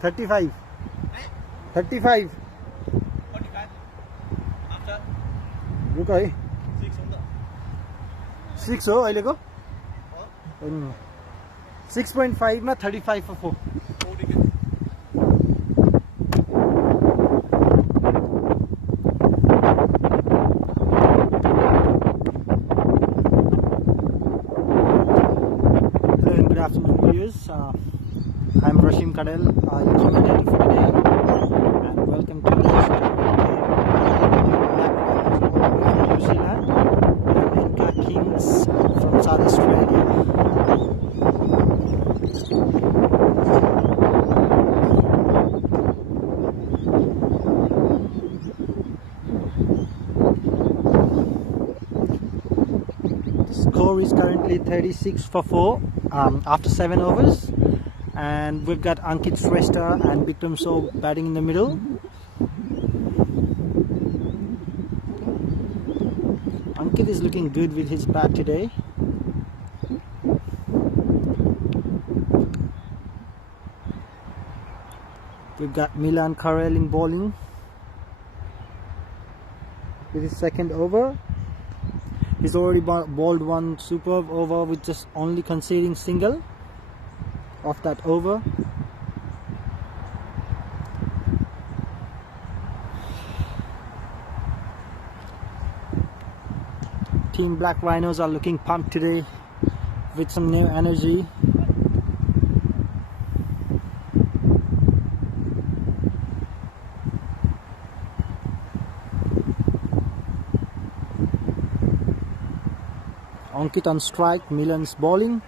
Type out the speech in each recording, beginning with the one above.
35. 35. 45. After. रुक है 6 हो त 6 हो अहिलेको हो 6.5 मा 35 for 4. Hello and good afternoon viewers. I'm Rashim Kadel, your commentator for today, and welcome to the New Zealand and ANCA Kings from South Australia. Score is currently 36 for 4 after 7 overs, and we've got Ankit Shrestha and Bikram So batting in the middle. Ankit is looking good with his bat today. We've got Milan Karel in bowling with his second over. He's already bowled one superb over with just only conceding single of that over. Team Black Rhinos are looking pumped today with some new energy. Ankit on strike, Milan's bowling.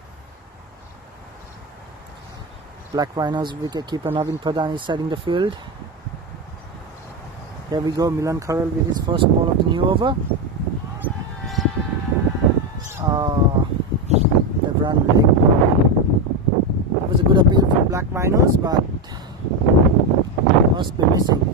Black Rhinos wicketkeeper Navin Pradhan is setting the field. Here we go, Milan Karel with his first ball of the new over. They've run leg. That was a good appeal from Black Rhinos, but must be missing.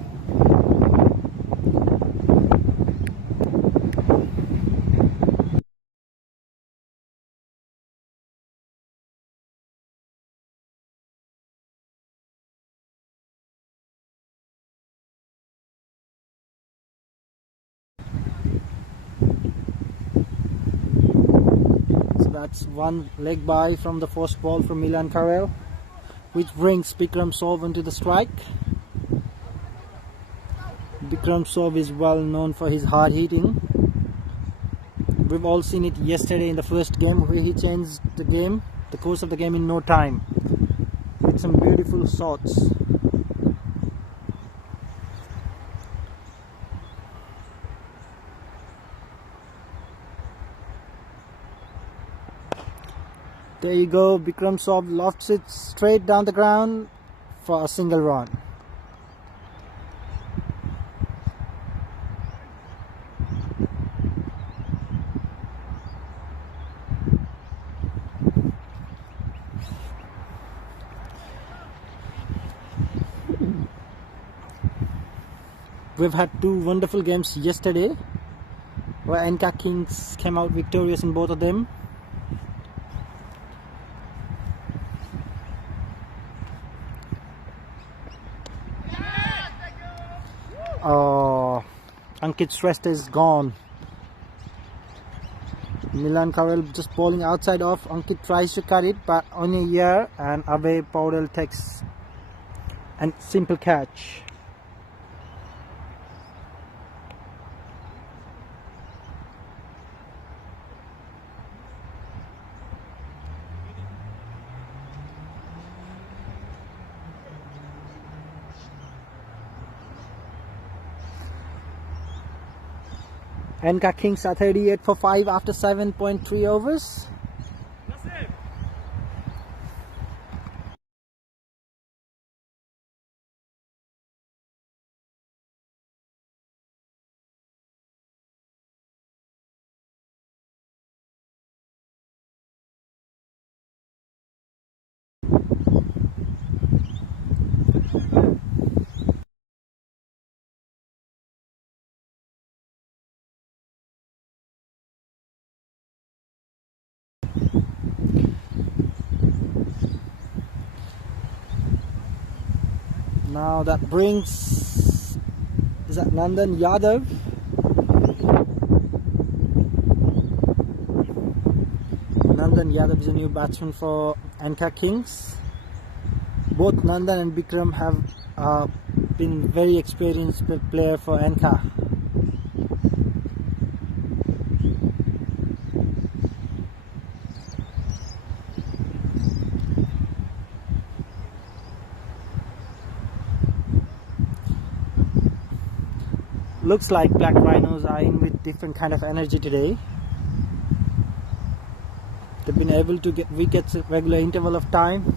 That's one leg by from the first ball from Milan Karel, which brings Bikram Sov into the strike. Bikram Sov is well known for his hard hitting. We've all seen it yesterday in the first game where he changed the course of the game in no time with some beautiful shots. There you go, Bikram Sov lofts it straight down the ground for a single run. We've had two wonderful games yesterday where ANCA Kings came out victorious in both of them. Ankit Shrestha is gone. Milan Karel just bowling outside off. Ankit tries to cut it, but only here, and away Paudel takes a simple catch. ANCA Kings are 38 for 5 after 7.3 overs. Now that brings, is that Nandan Yadav? Nandan Yadav is a new batsman for ANCA Kings. Both Nandan and Bikram have been very experienced player for ANCA. Looks like Black Rhinos are in with different kind of energy today. They've been able to get wickets at regular interval of time.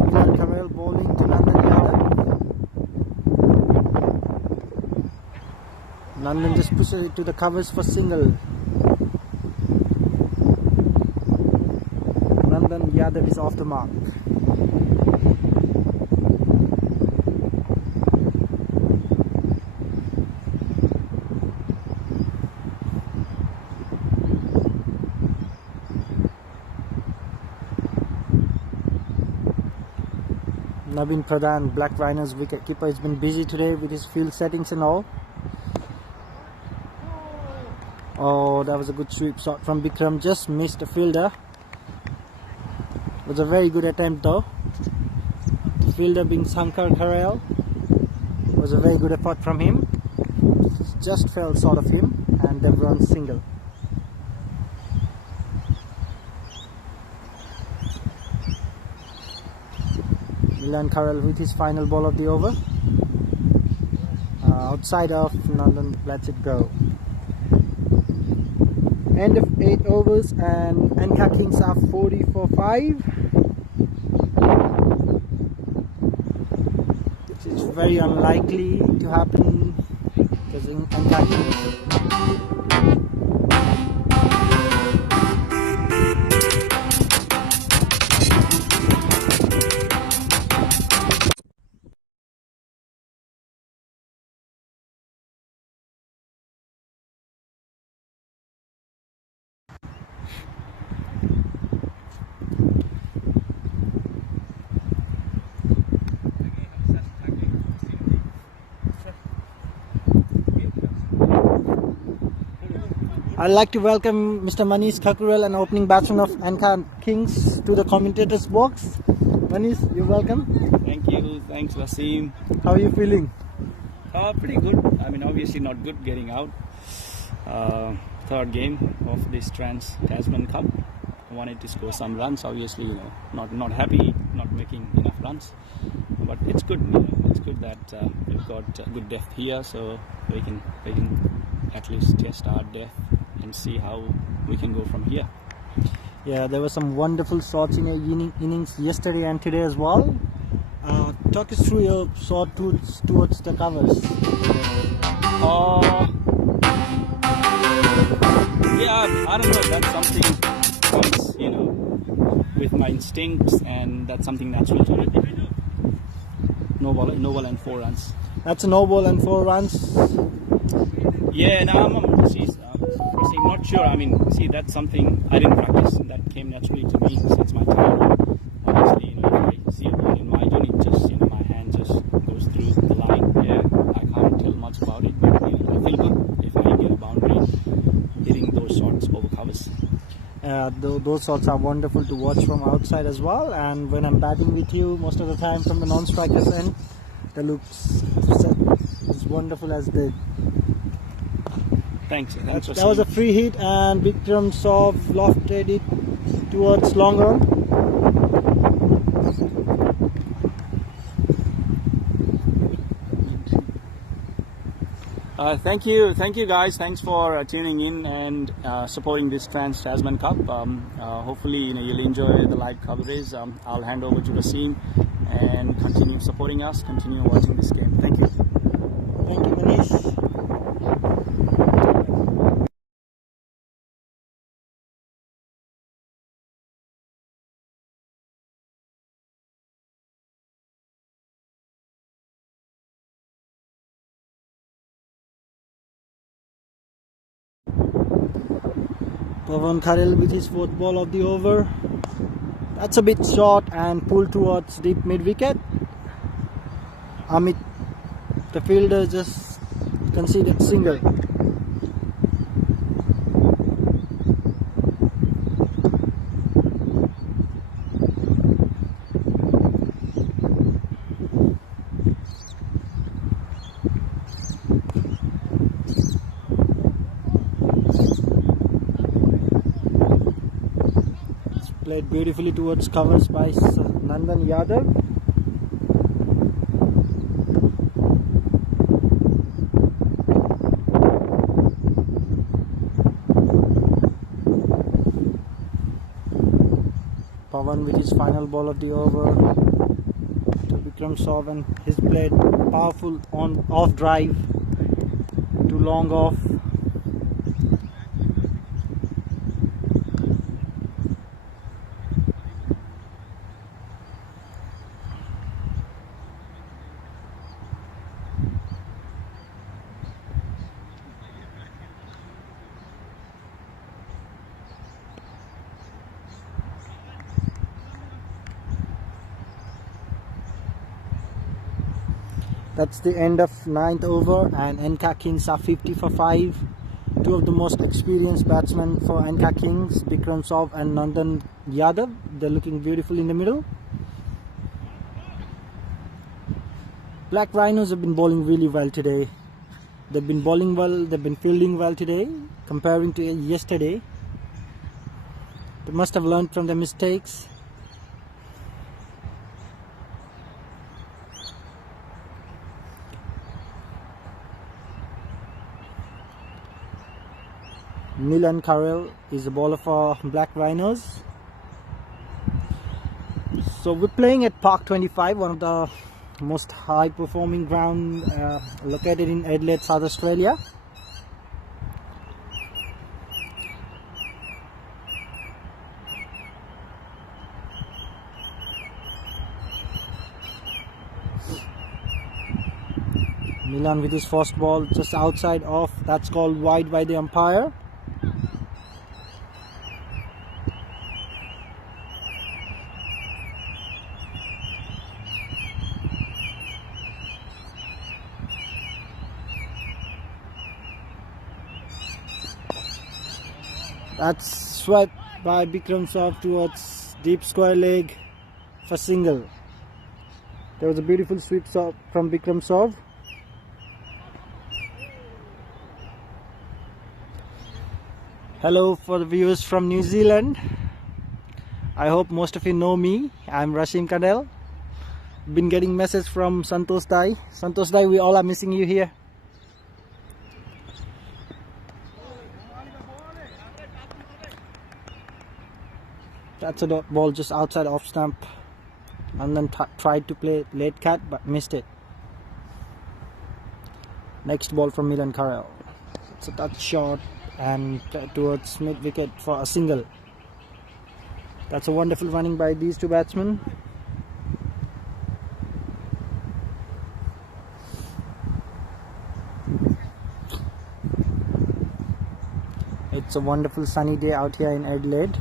Milan Karel bowling to Nandan Yadav. Nandan just pushes it to the covers for single. Nandan Yadav is off the mark. Navin Pradhan, Black Rhinos wicketkeeper, has been busy today with his field settings and all. Oh, that was a good sweep shot from Bikram, just missed the fielder. It was a very good attempt though. The fielder being Shankar Karel. It was a very good effort from him. Just fell short of him and they've run single. Milan Karel with his final ball of the over. Outside of Nandan lets it go. End of 8 overs and ANCA Kings are 40 for 5. Which is very unlikely to happen because in ANCA Kings I'd like to welcome Mr. Manish Kakurel, an opening batsman of ANCA Kings, to the commentators box. Manish, you're welcome. Thank you. Thanks, Wasim. How are you feeling? Pretty good. I mean, obviously not good getting out. Third game of this Tasman Cup. Wanted to score some runs. Obviously, not happy, not making enough runs. But it's good. It's good that we've got good depth here, so we can at least test our depth and see how we can go from here. Yeah, there were some wonderful shots in your innings yesterday and today as well. Talk us through your shot towards the covers. Yeah, I don't know. That's something comes, with my instincts, and that's something natural to me. No ball and 4 runs. That's a no ball and 4 runs. Yeah, no, I'm not sure. I mean, that's something I didn't practice. That came naturally to me since my childhood. Obviously, if I see a ball in my zone, it just, my hand just goes through the line. Yeah, I can't tell much about it, but I feel good if I get a boundary hitting those shots over covers. Those shots are wonderful to watch from outside as well. And when I'm batting with you, most of the time from the non-strikers end, the looks as wonderful as they. Thanks. That was a free hit, and Bikram Sov lofted it towards long run. Thank you guys. Thanks for tuning in and supporting this Tasman Cup. Hopefully, you'll enjoy the live coverage. I'll hand over to Wasim and continue supporting us. Continue watching this game. Thank you. Thank you, Manish. Pawan Kharel with his 4th ball of the over. That's a bit short and pulled towards deep mid wicket. Amit, the fielder, just conceded single. Played beautifully towards covers by Nandan Yadav. Pawan with his final ball of the over to Bikram Sov, and he's played powerful on off drive to long off. That's the end of 9th over, and ANCA Kings are 50 for 5. Two of the most experienced batsmen for ANCA Kings, Bikram Sov and Nandan Yadav. They're looking beautiful in the middle. Black Rhinos have been bowling really well today. They've been bowling well, they've been fielding well today, comparing to yesterday. They must have learned from their mistakes. Milan Karel is the bowler for Black Rhinos. So we're playing at Park 25, one of the most high performing ground located in Adelaide, South Australia. Milan with his first ball just outside off, that's called wide by the umpire. That's swept by Bikram Saab towards deep square leg for single. There was a beautiful sweep from Bikram Saab. Hello for the viewers from New Zealand. I hope most of you know me. I'm Rashim Kadel. Been getting message from Santosh Dai. Santosh Dai, we all are missing you here. That's a dot ball just outside off stump, and then tried to play late cat but missed it. Next ball from Milan Karel. It's a touch shot and towards mid wicket for a single. That's a wonderful running by these two batsmen. It's a wonderful sunny day out here in Adelaide.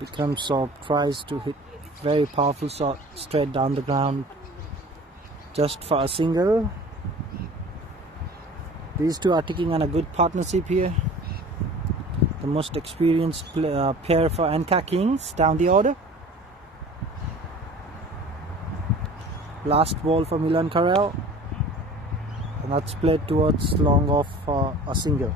Bikram Saab tries to hit very powerful shot straight down the ground just for a single. These two are taking on a good partnership here. The most experienced pair for ANCA Kings down the order. Last ball for Milan Karel, and that's played towards long off for a single.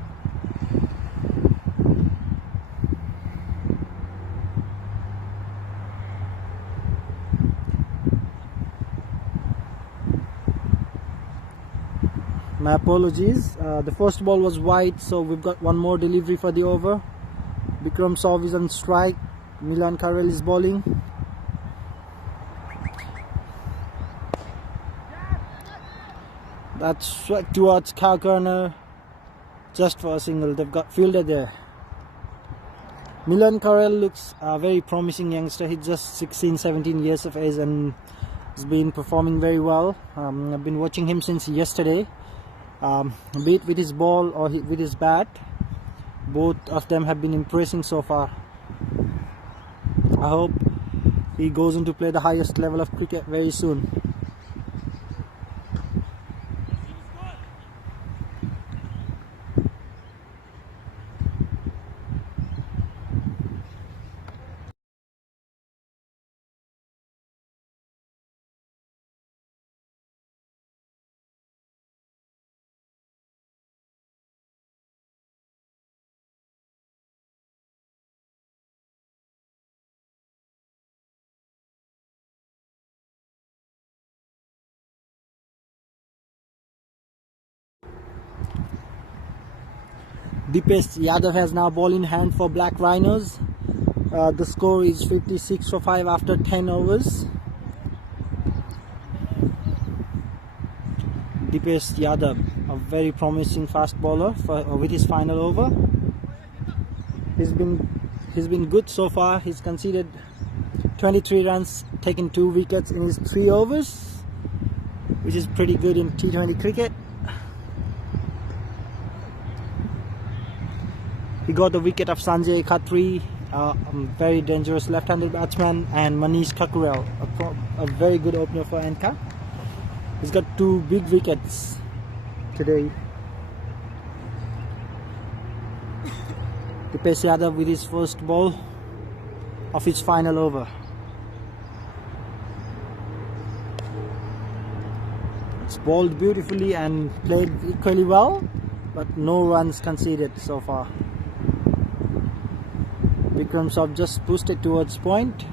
My apologies, the first ball was wide, so we've got one more delivery for the over. Bikram Saab is on strike, Milan Karel is bowling. That's swept towards cow corner just for a single. They've got fielder there. Milan Karel looks a very promising youngster. He's just 16-17 years of age and has been performing very well. I've been watching him since yesterday. Be it with his ball or with his bat, both of them have been impressing so far. I hope he goes on to play the highest level of cricket very soon. Dipesh Yadav has now ball in hand for Black Rhinos. The score is 56 for 5 after 10 overs. Dipesh Yadav, a very promising fast bowler with his final over. He's been good so far. He's conceded 23 runs, taken 2 wickets in his 3 overs, which is pretty good in T20 cricket. He got the wicket of Sanjay Khatri, a very dangerous left-handed batsman, and Manish Kakurel, a very good opener for ANCA. He's got 2 big wickets today. Dipesh Yadav with his first ball of his final over. It's bowled beautifully and played equally well, but no runs conceded so far. Bikram Saab just pushed it towards point.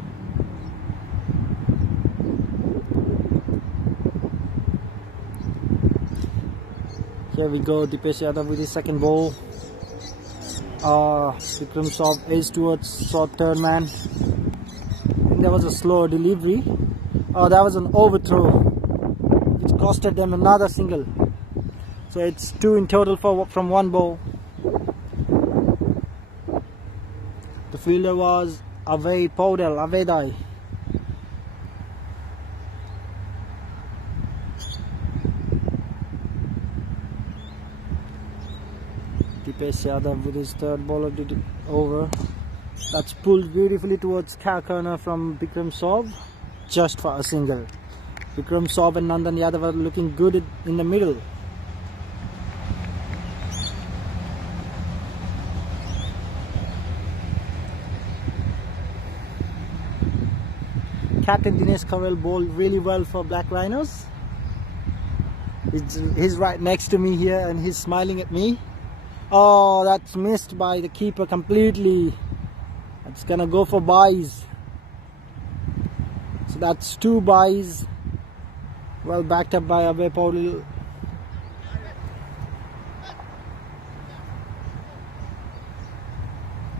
Here we go, Dipesh Yadav with his second ball. Bikram Saab is towards short third man. I think there was a slow delivery. That was an overthrow, which costed them another single. So it's 2 in total from one ball. The fielder was Avai Paudel, Avedai. Dipesh Yadav with his third ball of the over. That's pulled beautifully towards cow corner from Bikram Saab, just for a single. Vikram Saab and Nandan Yadav are looking good in the middle. Captain Dinesh Kawal bowled really well for Black Rhinos. He's right next to me here and he's smiling at me. Oh, that's missed by the keeper completely. It's gonna go for byes. So that's 2 byes. Well backed up by Abhay Paul.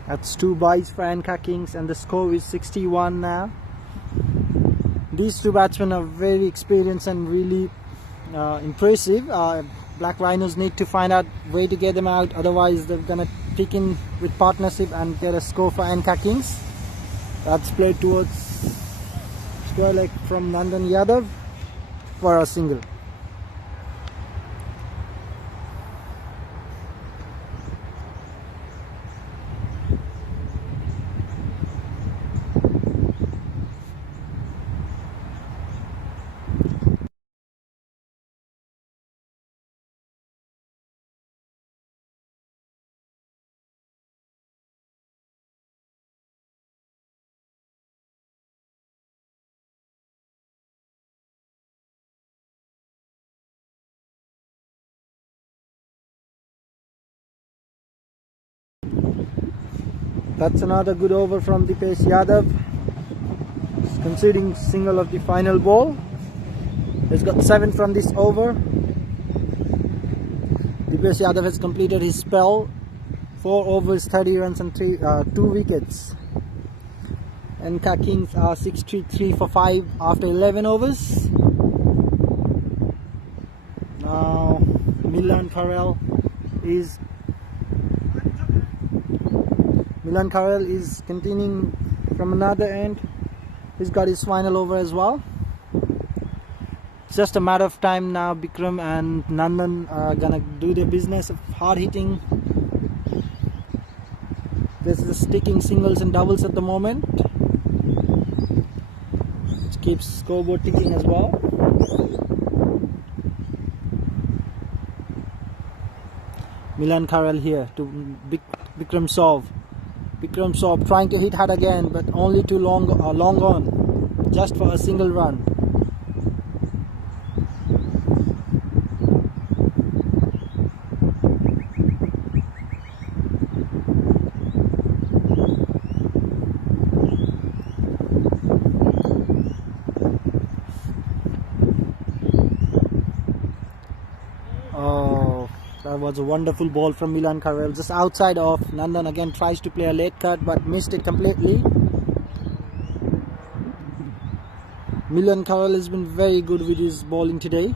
That's 2 byes for ANCA Kings and the score is 61 now. These 2 batsmen are very experienced and really impressive. Black Rhinos need to find out way to get them out, otherwise they're gonna pick in with partnership and get a score for ANCA Kings. That's played towards square leg from Nandan Yadav for a single. That's another good over from Dipesh Yadav, conceding single of the final ball. He's got 7 from this over. Dipesh Yadav has completed his spell, 4 overs, 30 runs and 2 wickets. ANCA Kings are 6-3 for 5 after 11 overs. Now Milan Karel is continuing from another end. He's got his final over as well. It's just a matter of time now. Bikram and Nandan are gonna do their business of hard hitting. This is sticking singles and doubles at the moment, which keeps scoreboard ticking as well. Milan Karel here to Vikram Saab. Vikram Saab trying to hit hard again, but only too long on, just for a single run. Oh, that was a wonderful ball from Milan Karel, just outside of. Nandan again tries to play a late cut but missed it completely. Milan Karel has been very good with his bowling today.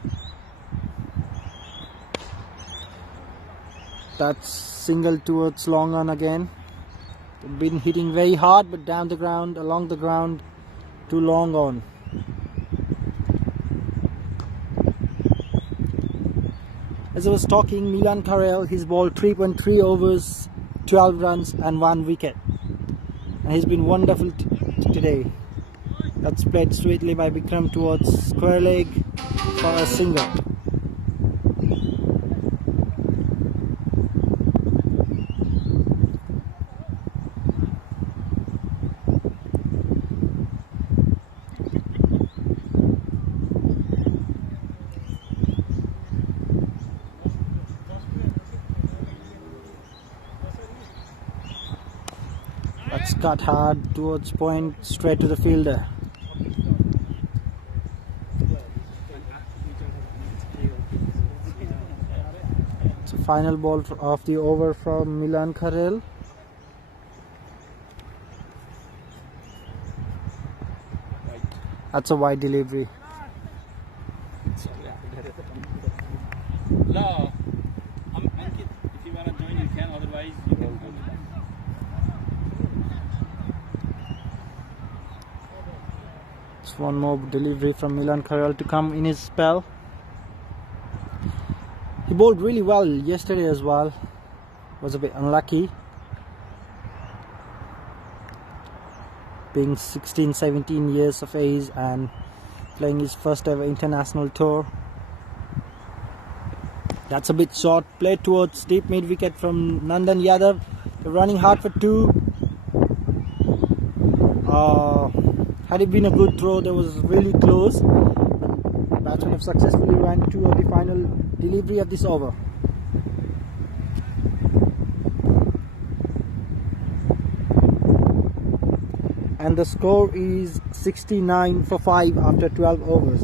That's single towards long on again. Been hitting very hard but down the ground, along the ground, too long on. As I was talking, Milan Karel, he's bowled 3.3 overs, 12 runs and 1 wicket. And he's been wonderful today. That's played sweetly by Bikram towards square leg for a single. That's cut hard towards point, straight to the fielder. It's a final ball of the over from Milan Karel. That's a wide delivery. No, Ankit, if you want to join, you can. Otherwise, you can come. It's one more delivery from Milan Karel to come in his spell. He bowled really well yesterday as well. Was a bit unlucky, being 16-17 years of age and playing his first ever international tour. That's a bit short. Play towards deep mid wicket from Nandan Yadav. They're running hard for 2. Had it been a good throw, that was really close. Batsmen have successfully ran 2 of the final delivery of this over. And the score is 69 for 5 after 12 overs.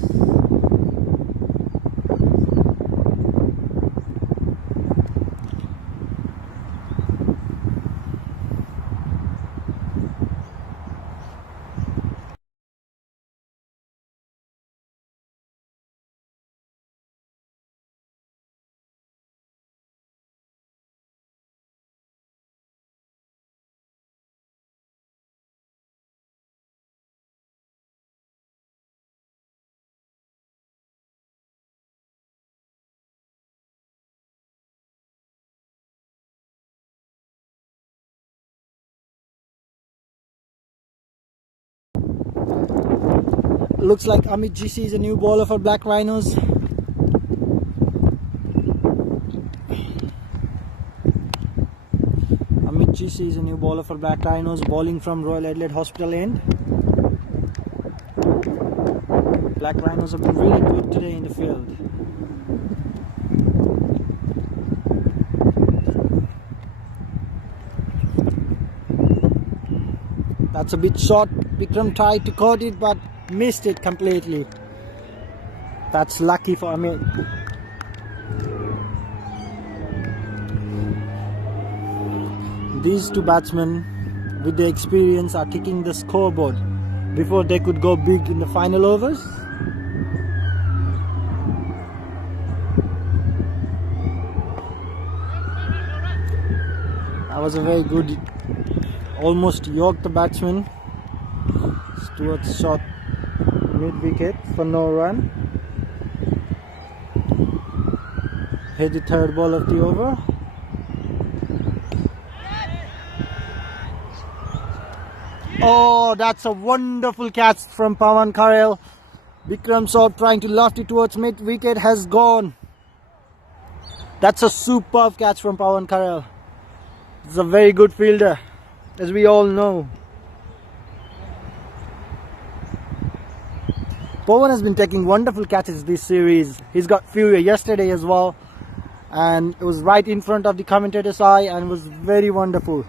Looks like Amit GC is a new bowler for Black Rhinos. Amit GC is a new bowler for Black Rhinos, bowling from Royal Adelaide Hospital end. Black Rhinos have been really good today in the field. That's a bit short. Vikram tried to caught it but missed it completely. That's lucky for Amit. These 2 batsmen with the experience are kicking the scoreboard before they could go big in the final overs. That was a very good, almost yorked the batsman. Stuart's shot mid wicket for no run. Hit the 3rd ball of the over. Oh, that's a wonderful catch from Pawan Karel. Vikram Saab trying to loft it towards mid wicket has gone. That's a superb catch from Pawan Karel. He's a very good fielder, as we all know. Pawan has been taking wonderful catches this series. He's got few yesterday as well, and it was right in front of the commentator's eye and was very wonderful.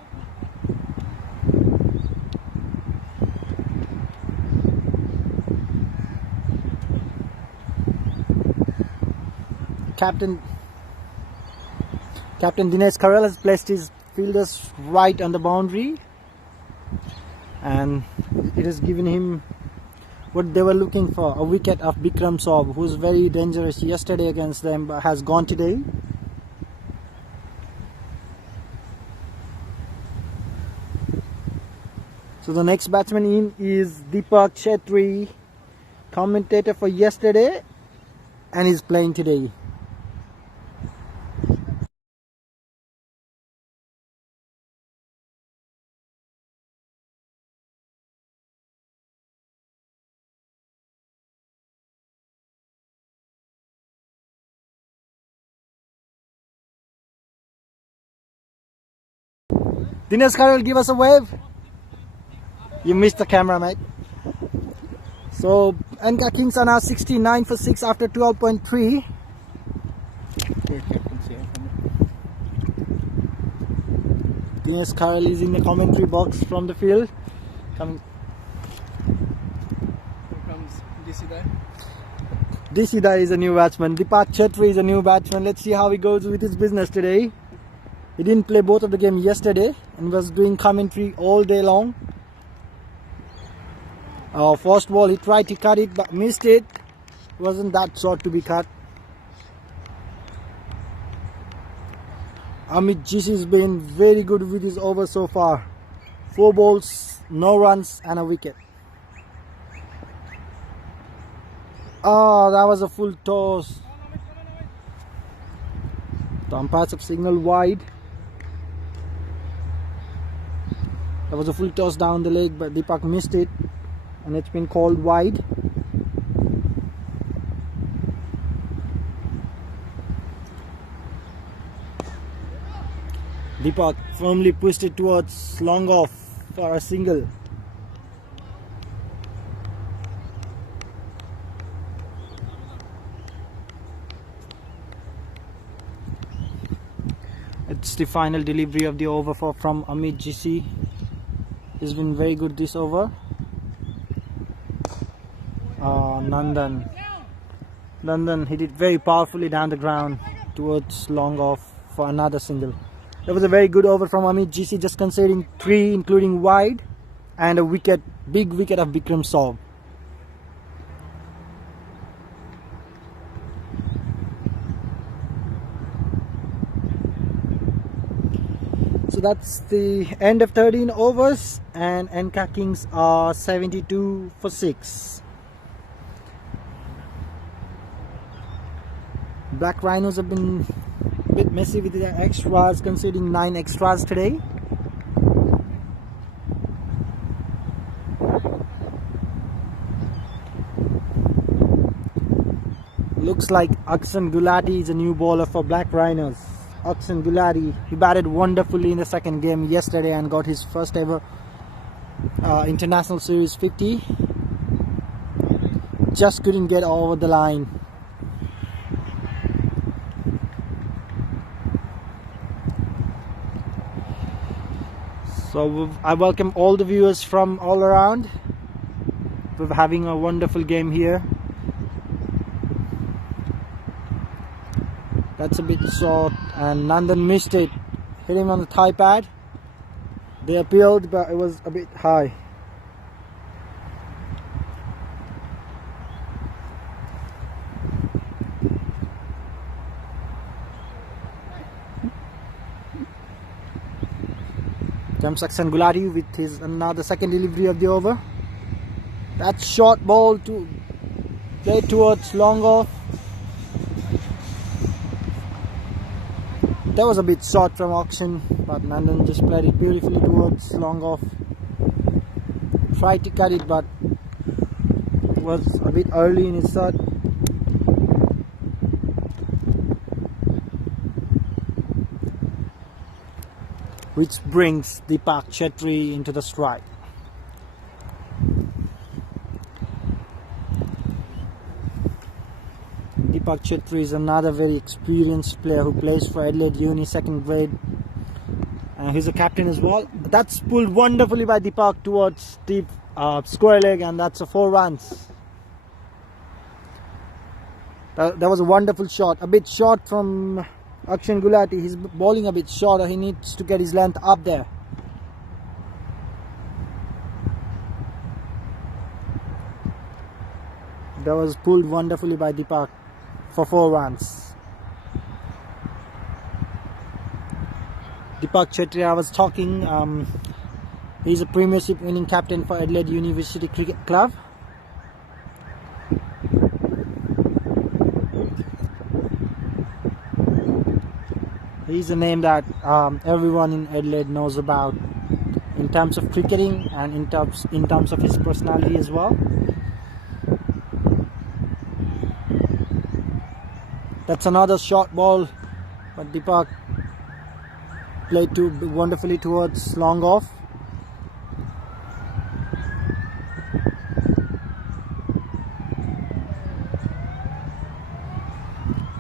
Captain Dinesh Karel has placed his fielders right on the boundary, and it has given him what they were looking for, a wicket of Vikram Saab, who was very dangerous yesterday against them but has gone today. So the next batsman in is Deepak Chetri, commentator for yesterday, and he's playing today. Dinesh Karel, give us a wave. You missed the camera, mate. So ANCA Kings are now 69 for 6 after 12.3. Dinesh Karel is in the commentary box from the field. Coming. Here comes Disida. Disida is a new batsman. Deepak Chetri is a new batsman. Let's see how he goes with his business today. He didn't play both of the games yesterday and was doing commentary all day long. First ball he tried to cut it but missed it. Wasn't that short to be cut. Amit GC has been very good with his over so far. 4 balls, no runs and a wicket. Oh, that was a full toss. The umpires have signaled wide. That was a full toss down the leg, but Deepak missed it and it's been called wide. Deepak firmly pushed it towards long off for a single. It's the final delivery of the over from Amit GC. He's been very good this over. Nandan hit it very powerfully down the ground towards long off for another single. That was a very good over from Amit GC, just conceding 3 including wide and a wicket, big wicket of Bikram Saab. So that's the end of 13 overs and ANCA Kings are 72 for 6. Black Rhinos have been a bit messy with their extras, conceding 9 extras today. Looks like Aksan Gulati is a new bowler for Black Rhinos. Aksan Gulati, he batted wonderfully in the second game yesterday and got his first ever International Series 50. Just couldn't get over the line. So I welcome all the viewers from all around. We're having a wonderful game here. That's a bit short and Nandan missed it. Hit him on the thigh pad. They appealed but it was a bit high. Comes Aksan Gulati with his another second delivery of the over. That short ball to play towards long off. That was a bit short from Aksan, but Nandan just played it beautifully towards long off. Tried to cut it but was a bit early in his shot. Which brings Deepak Chetri into the strike. Deepak Chetri is another very experienced player who plays for Adelaide Uni second grade. And he's a captain as well. That's pulled wonderfully by Deepak towards deep square leg, and that's a 4 runs. That was a wonderful shot. A bit short from Aksan Gulati. He's bowling a bit shorter. He needs to get his length up there. That was pulled wonderfully by Deepak for 4 runs. Deepak Chetri, I was talking, he's a premiership winning captain for Adelaide University Cricket Club. He's a name that everyone in Adelaide knows about in terms of cricketing and in terms of his personality as well. That's another short ball, but Deepak played wonderfully towards long off.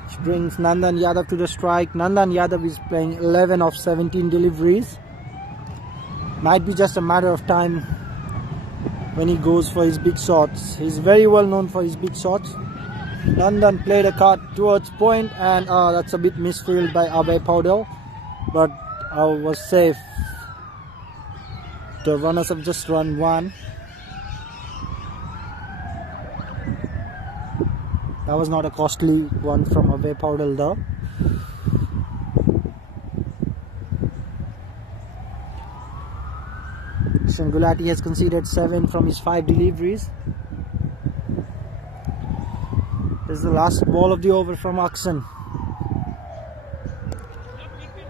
Which brings Nandan Yadav to the strike. Nandan Yadav is playing 11 of 17 deliveries. Might be just a matter of time when he goes for his big shots. He's very well known for his big shots. Nandan played a cut towards point, and that's a bit misfield by Abhay Paudel, but was safe. The runners have just run 1. That was not a costly one from Abhay Paudel though. Gulati has conceded 7 from his 5 deliveries. This is the last ball of the over from Aksan.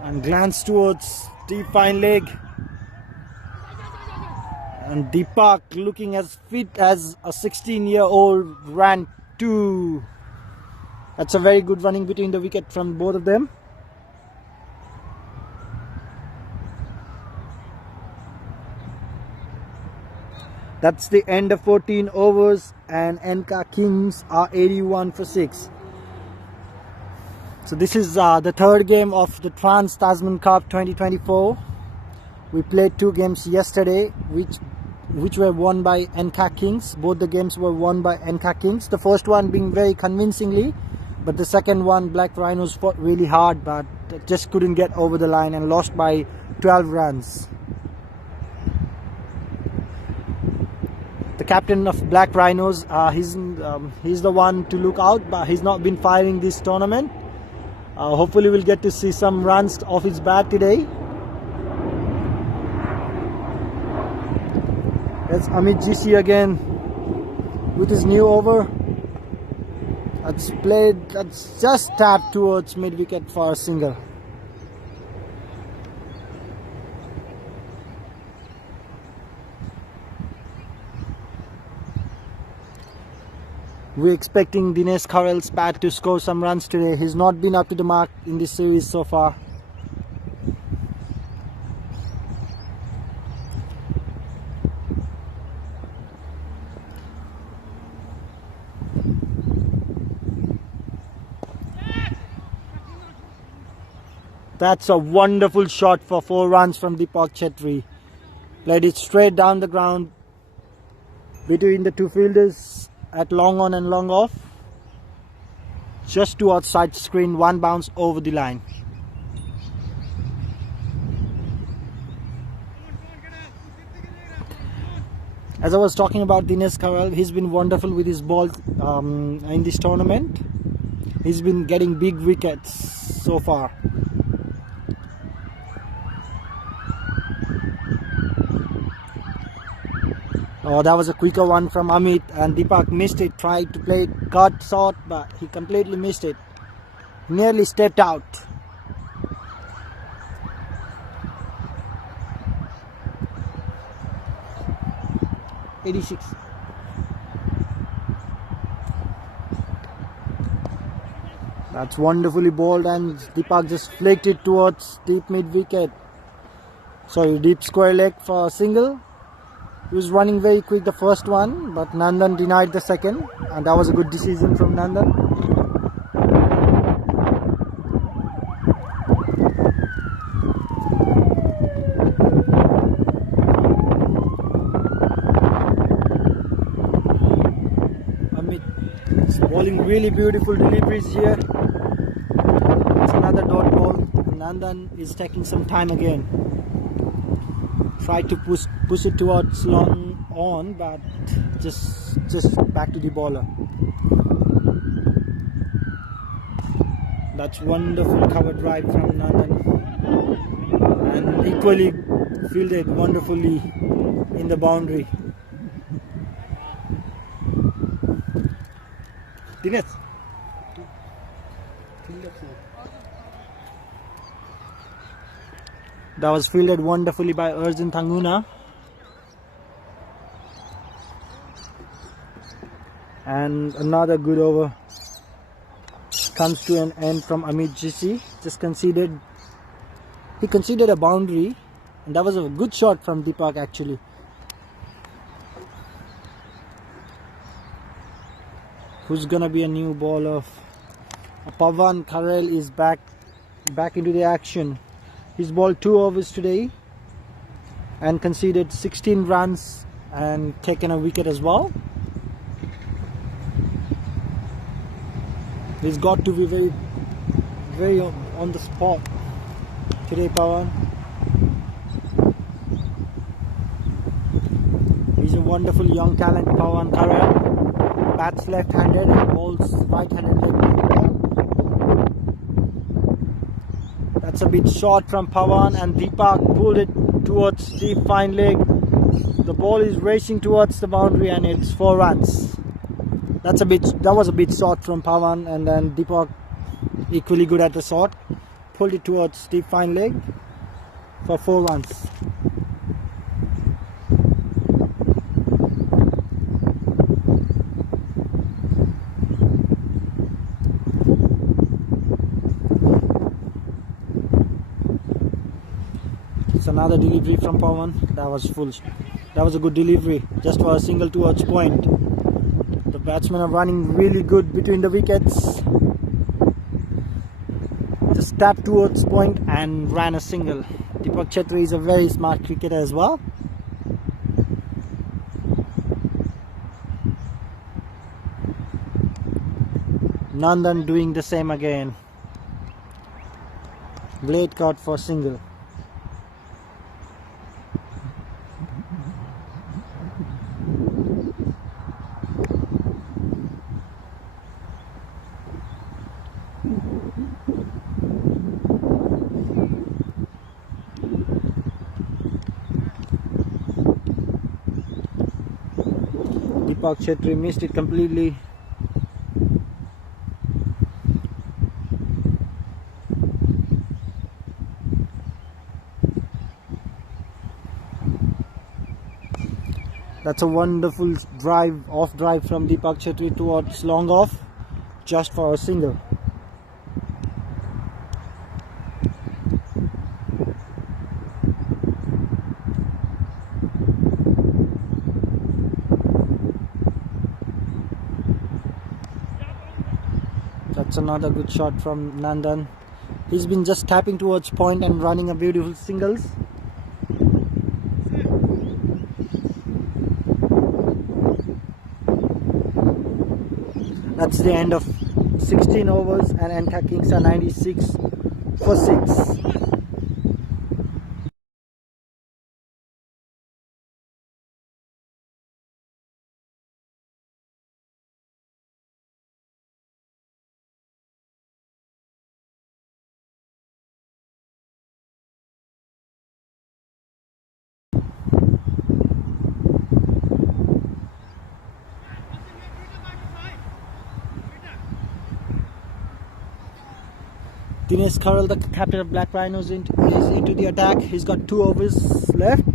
And glance towards deep fine leg. And Deepak, looking as fit as a 16-year-old, ran 2. That's a very good running between the wicket from both of them. That's the end of 14 overs, and ANCA Kings are 81 for 6. So this is the third game of the TASMAN Cup 2024. We played 2 games yesterday, which were won by ANCA Kings. Both the games were won by ANCA Kings. The first one being very convincingly, but the second one, Black Rhinos fought really hard, but just couldn't get over the line and lost by 12 runs. The captain of Black Rhinos, he's the one to look out, but he's not been firing this tournament. Hopefully we'll get to see some runs off his bat today. That's Amit GC again with his new over. That's just tapped towards mid-wicket for a single. We're expecting Dinesh Karel's bat to score some runs today. He's not been up to the mark in this series so far. That's a wonderful shot for 4 runs from Deepak Chetri. Played it straight down the ground between the 2 fielders at long on and long off. Just to outside screen, 1 bounce over the line. As I was talking about Dinesh Karel, he's been wonderful with his ball in this tournament. He's been getting big wickets so far. Oh, that was a quicker one from Amit, and Deepak missed it. Tried to play it cut short, but he completely missed it. Nearly stepped out. '86. That's wonderfully bowled, and Deepak just flicked it towards deep mid wicket. Sorry, deep square leg for a single. He was running very quick the first one, but Nandan denied the second, and that was a good decision from Nandan. Amit is bowling really beautiful deliveries here. It's another dot ball. Nandan is taking some time again. Tried to push it towards long on, but just back to the bowler. That's wonderful cover drive from Nandan, and equally fielded wonderfully in the boundary. Dinesh. That was fielded wonderfully by Arjun Thanguna. And another good over comes to an end from Amit GC. He conceded a boundary, and that was a good shot from Deepak actually. Who's gonna be a new bowler? Pawan Karel is back into the action. He's bowled 2 overs today and conceded 16 runs and taken a wicket as well. He's got to be very on the spot today, Pawan. He's a wonderful young talent, Pawan Karel. Bats left-handed and bowls right-handed leg. That's a bit short from Pawan, and Deepak pulled it towards deep fine leg. The ball is racing towards the boundary, and it's 4 runs. That was a bit short from Pawan, and then Deepak equally good at the shot. Pulled it towards deep fine leg for 4 runs. It's another delivery from Pawan. That was full. That was a good delivery, just for a single towards point. The batsmen are running really good between the wickets. Just tapped towards point and ran a single. Deepak Chetri is a very smart cricketer as well. Nandan doing the same again. Blade caught for single. Deepak Chetri missed it completely. That's a wonderful drive, off drive from Deepak Chetri towards long off, just for a single. That's another good shot from Nandan. He's been just tapping towards point and running a beautiful singles. That's the end of 16 overs and ANCA Kings are 96 for 6. Dinesh Karel, the captain of Black Rhinos, is into the attack. He's got 2 overs left.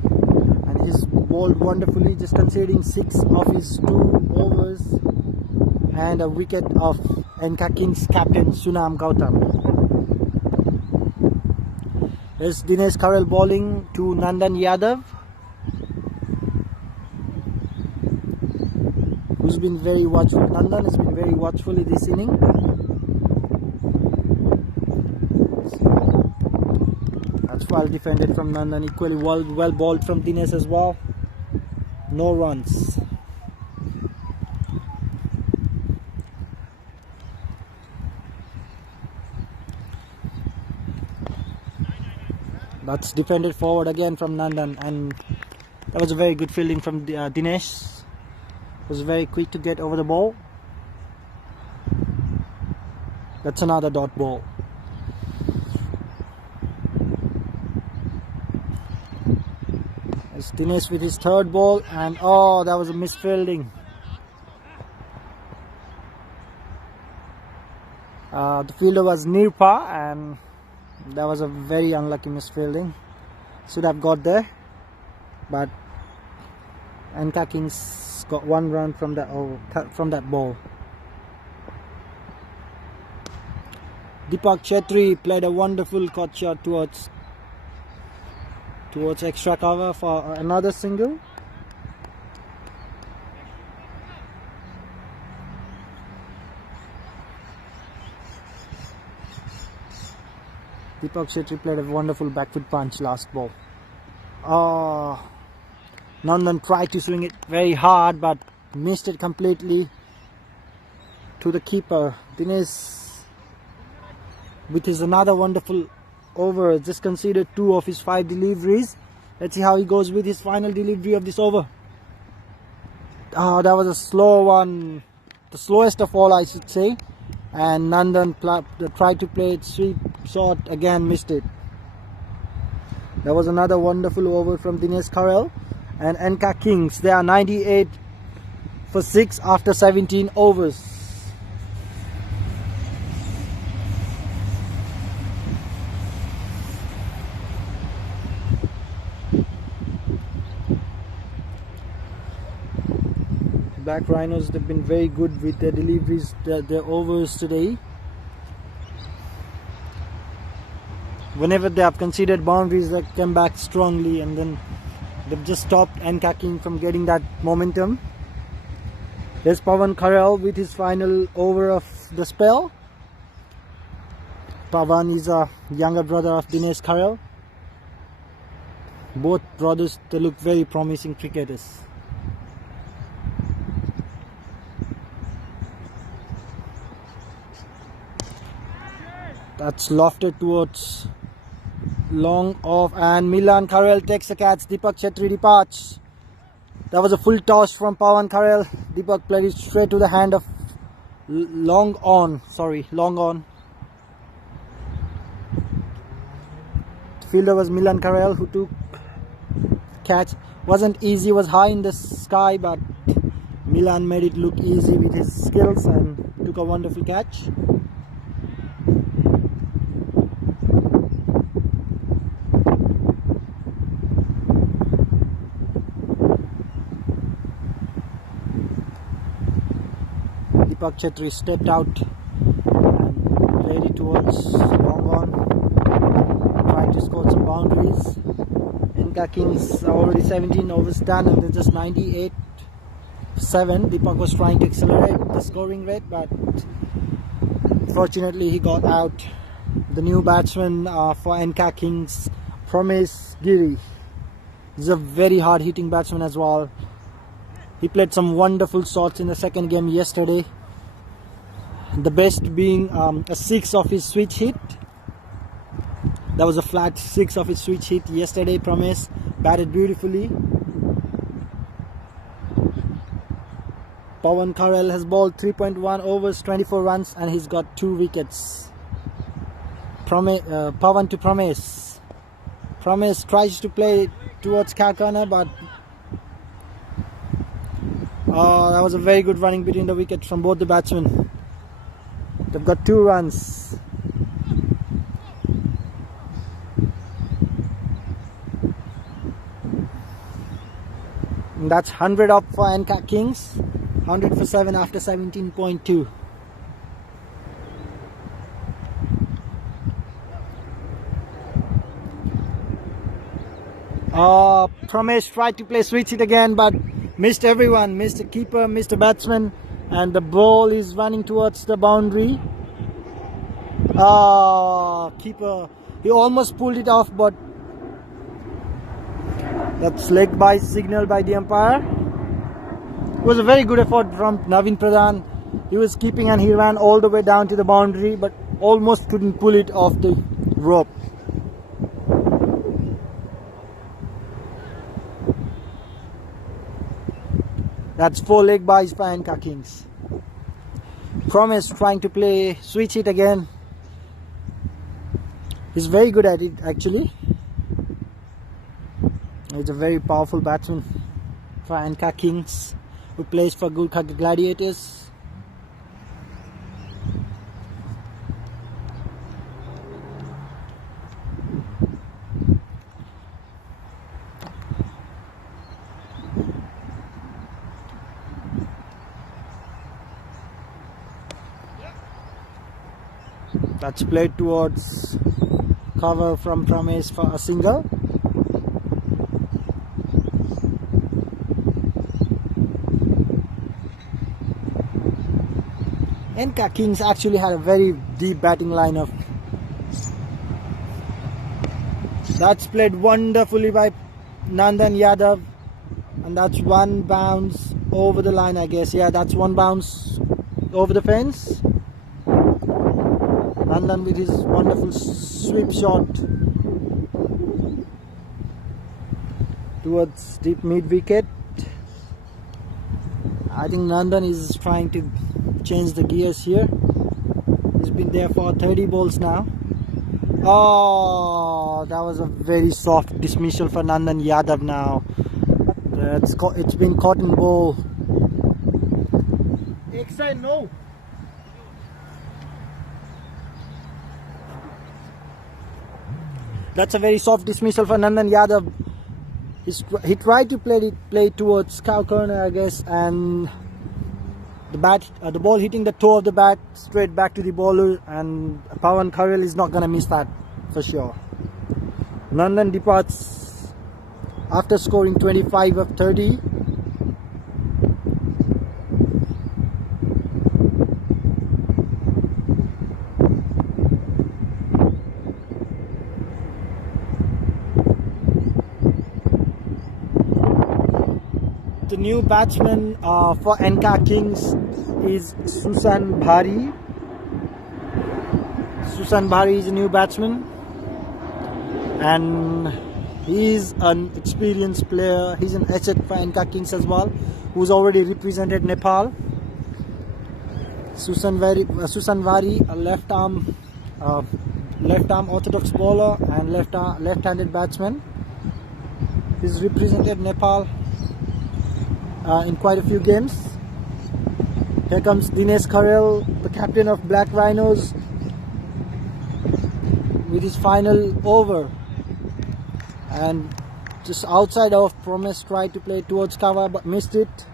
And he's bowled wonderfully, just conceding 6 of his 2 overs. And a wicket of ANCA Kings captain Sunam Gautam. Here's Dinesh Karel bowling to Nandan Yadav, who's been very watchful. Nandan has been very watchful in this inning. That's well defended from Nandan, equally well bowled from Dinesh as well. No runs. That's defended forward again from Nandan, and that was a very good fielding from Dinesh. Was very quick to get over the ball. That's another dot ball. It's Dinesh with his 3rd ball, and oh, that was a misfielding. The fielder was Nirpa, and that was a very unlucky misfielding. Should have got there, but ANCA Kings got 1 run from that ball. Deepak Chetri played a wonderful cut shot towards extra cover for another single. Deepak Chetri played a wonderful back foot punch last ball. Nandan tried to swing it very hard but missed it completely to the keeper. Dinesh, with his another wonderful over, just conceded 2 of his 5 deliveries. Let's see how he goes with his final delivery of this over. That was a slow one, the slowest of all, I should say. And Nandan tried to play it sweep short, again missed it. That was another wonderful over from Dinesh Karel. And ANCA Kings, they are 98 for 6 after 17 overs. Black Rhinos, they've been very good with their deliveries, their overs today. Whenever they have conceded boundaries, they come back strongly and then They've just stopped ANCA King from getting that momentum. There's Pawan Karel with his final over of the spell. Pawan is a younger brother of Dinesh Karel. Both brothers, they look very promising cricketers. That's lofted towards long off, and Milan Karel takes the catch. Deepak Chetri departs. That was a full toss from Pawan Karel. Deepak played it straight to the hand of long on. Fielder was Milan Karel, who took catch. Wasn't easy, was high in the sky, but Milan made it look easy with his skills and took a wonderful catch. Deepak Chetri stepped out and played it towards long on, trying to score some boundaries. ANCA Kings are already 17 overs done and they're just 98-7. Deepak was trying to accelerate the scoring rate, but fortunately he got out. The new batsman for ANCA Kings, Promise Giri. He's a very hard hitting batsman as well. He played some wonderful shots in the second game yesterday. The best being a 6 of his switch hit. That was a flat 6 of his switch hit yesterday. Promise batted beautifully. Pawan Karel has bowled 3.1 overs, 24 runs, and he's got 2 wickets. Pawan to Promise. Promise tries to play towards cow corner, but that was a very good running between the wickets from both the batsmen. They've got 2 runs. And that's 100 up for ANCA Kings. 100 for 7 after 17.2. Promise tried to play switch it again, but missed everyone. Missed the keeper, missed the batsman, and the ball is running towards the boundary. Keeper, he almost pulled it off, but that's leg by signal by the umpire. It was a very good effort from Navin Pradhan. He was keeping and he ran all the way down to the boundary, but almost couldn't pull it off the rope. That's 4 leg byes by ANCA Kings. Promise trying to play switch it again. He's very good at it actually. He's a very powerful batsman for ANCA Kings, who plays for Gurkha Gladiators. That's played towards cover from Promise for a single. ANCA Kings actually had a very deep batting lineup. That's played wonderfully by Nandan Yadav, and that's 1 bounce over the line, I guess. Yeah, that's 1 bounce over the fence. Nandan with his wonderful sweep shot towards deep mid wicket. I think Nandan is trying to change the gears here. He's been there for 30 balls now. Oh, that was a very soft dismissal for Nandan Yadav now. It's been caught in ball. Excited, no. That's a very soft dismissal for Nandan Yadav. He tried to play towards cow corner, I guess, and the ball hitting the toe of the bat straight back to the bowler, and Pawan Karel is not gonna miss that for sure. Nandan departs after scoring 25 of 30. The new batsman for ANCA Kings is Susan Bhari. Susan Bhari is a new batsman, and he's an experienced player. He's an asset for ANCA Kings as well, who's already represented Nepal. Susan Bhari, a left arm orthodox bowler and left-handed batsman. He's represented Nepal in quite a few games. Here comes Dinesh Karel, the captain of Black RHINOS, with his final over, and just outside of promise, tried to play towards cover but missed it.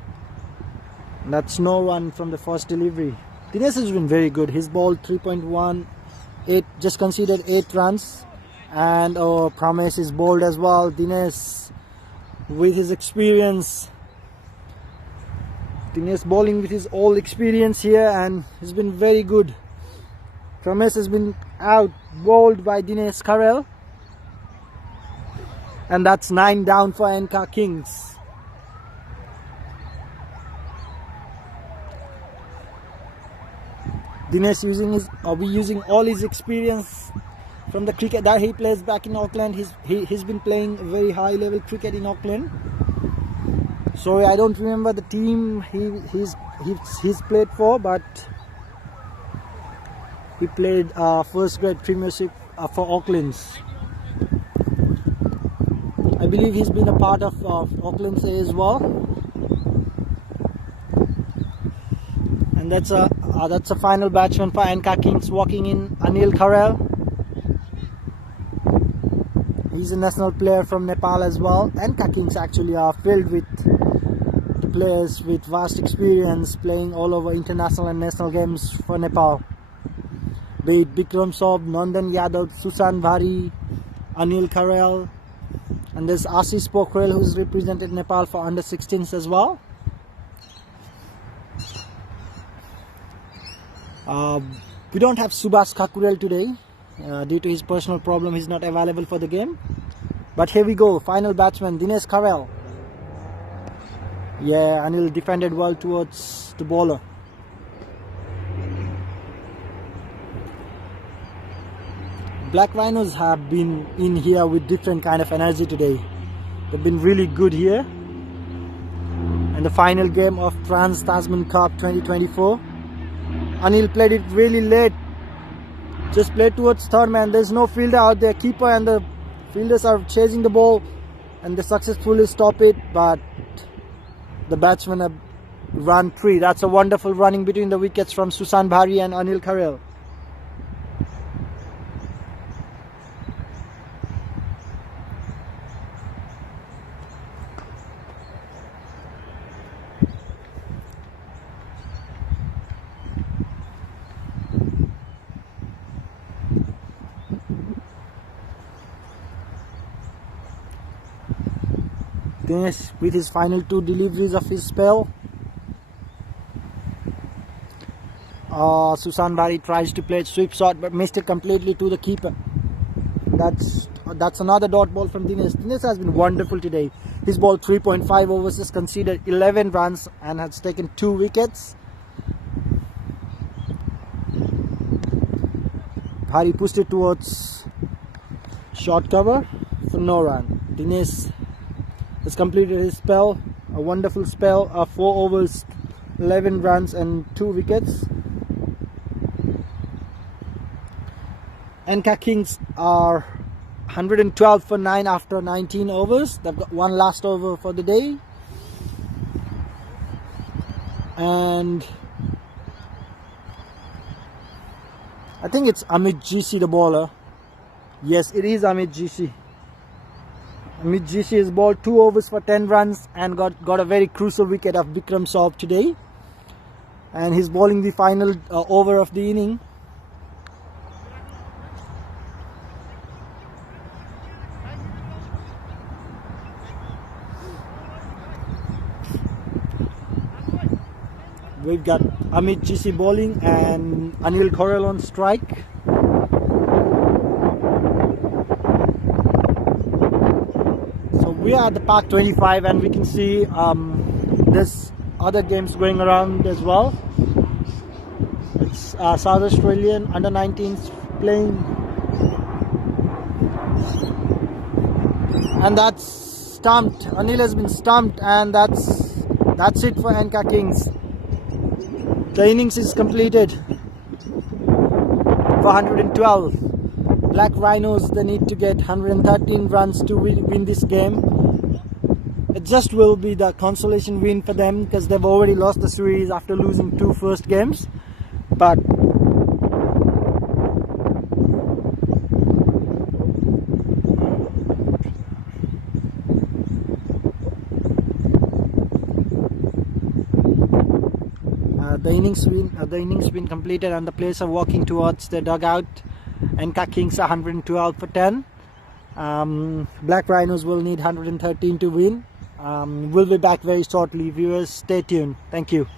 That's no run from the first delivery. Dinesh has been very good. His ball 3.18, just conceded 8 runs, and promise is bowled as well. Dinesh with his experience, Dinesh bowling with his all experience here, and he's been very good. Promise has been out bowled by Dinesh Karel, and that's 9 down for ANCA Kings. Dinesh using all his experience from the cricket that he plays back in Auckland. He's been playing very high level cricket in Auckland. Sorry, I don't remember the team he's played for, but he played first grade premiership for Auckland's. I believe he's been a part of Auckland's A as well. And that's a final batsman for ANCA Kings walking in, Anil Karel. He's a national player from Nepal as well. ANCA Kings actually are filled with players with vast experience playing all over international and national games for Nepal. Be it Bikram Saab, Nandan Yadav, Susan Bhari, Anil Karel, and there's Ashish Pokhrel, who's represented Nepal for under 16s as well. We don't have Subhash Kakurel today due to his personal problem. He's not available for the game. But here we go, final batsman Dinesh Karel. Yeah, Anil defended well towards the bowler. Black RHINOS have been in here with different kind of energy today. They've been really good here. And the final game of TASMAN Cup 2024. Anil played it really late. Just played towards third man. There's no fielder out there. Keeper and the fielders are chasing the ball, and they successfully stop it, but the batsmen have run 3. That's a wonderful running between the wickets from Susan Bhari and Anil Karel. Dinesh with his final 2 deliveries of his spell. Susan Bhari tries to play a sweep shot but missed it completely to the keeper. That's another dot ball from Dinesh. Dinesh has been wonderful today. His ball 3.5 overs has conceded 11 runs and has taken 2 wickets. Bhari pushed it towards short cover for no run. Dinesh has completed his spell, a wonderful spell of 4 overs, 11 runs and 2 wickets. ANCA Kings are 112 for 9 after 19 overs. They've got 1 last over for the day. And I think it's Amit GC the bowler. Yes, it is Amit GC. Amit GC has bowled 2 overs for 10 runs and got a very crucial wicket of Bikram Saab today. And he's bowling the final over of the inning. We've got Amit GC bowling and Anil Khorel on strike. So we are at the Park 25 and we can see there's other games going around as well. It's South Australian under 19s playing, and that's stumped. Anil has been stumped, and that's it for ANCA Kings. The innings is completed for 112. Black Rhinos, they need to get 113 runs to win this game. It just will be the consolation win for them because they've already lost the series after losing 2 first games. But the innings been completed and the players are walking towards the dugout. ANCA Kings are 112 for 10. Black Rhinos will need 113 to win. We'll be back very shortly. Viewers, stay tuned. Thank you.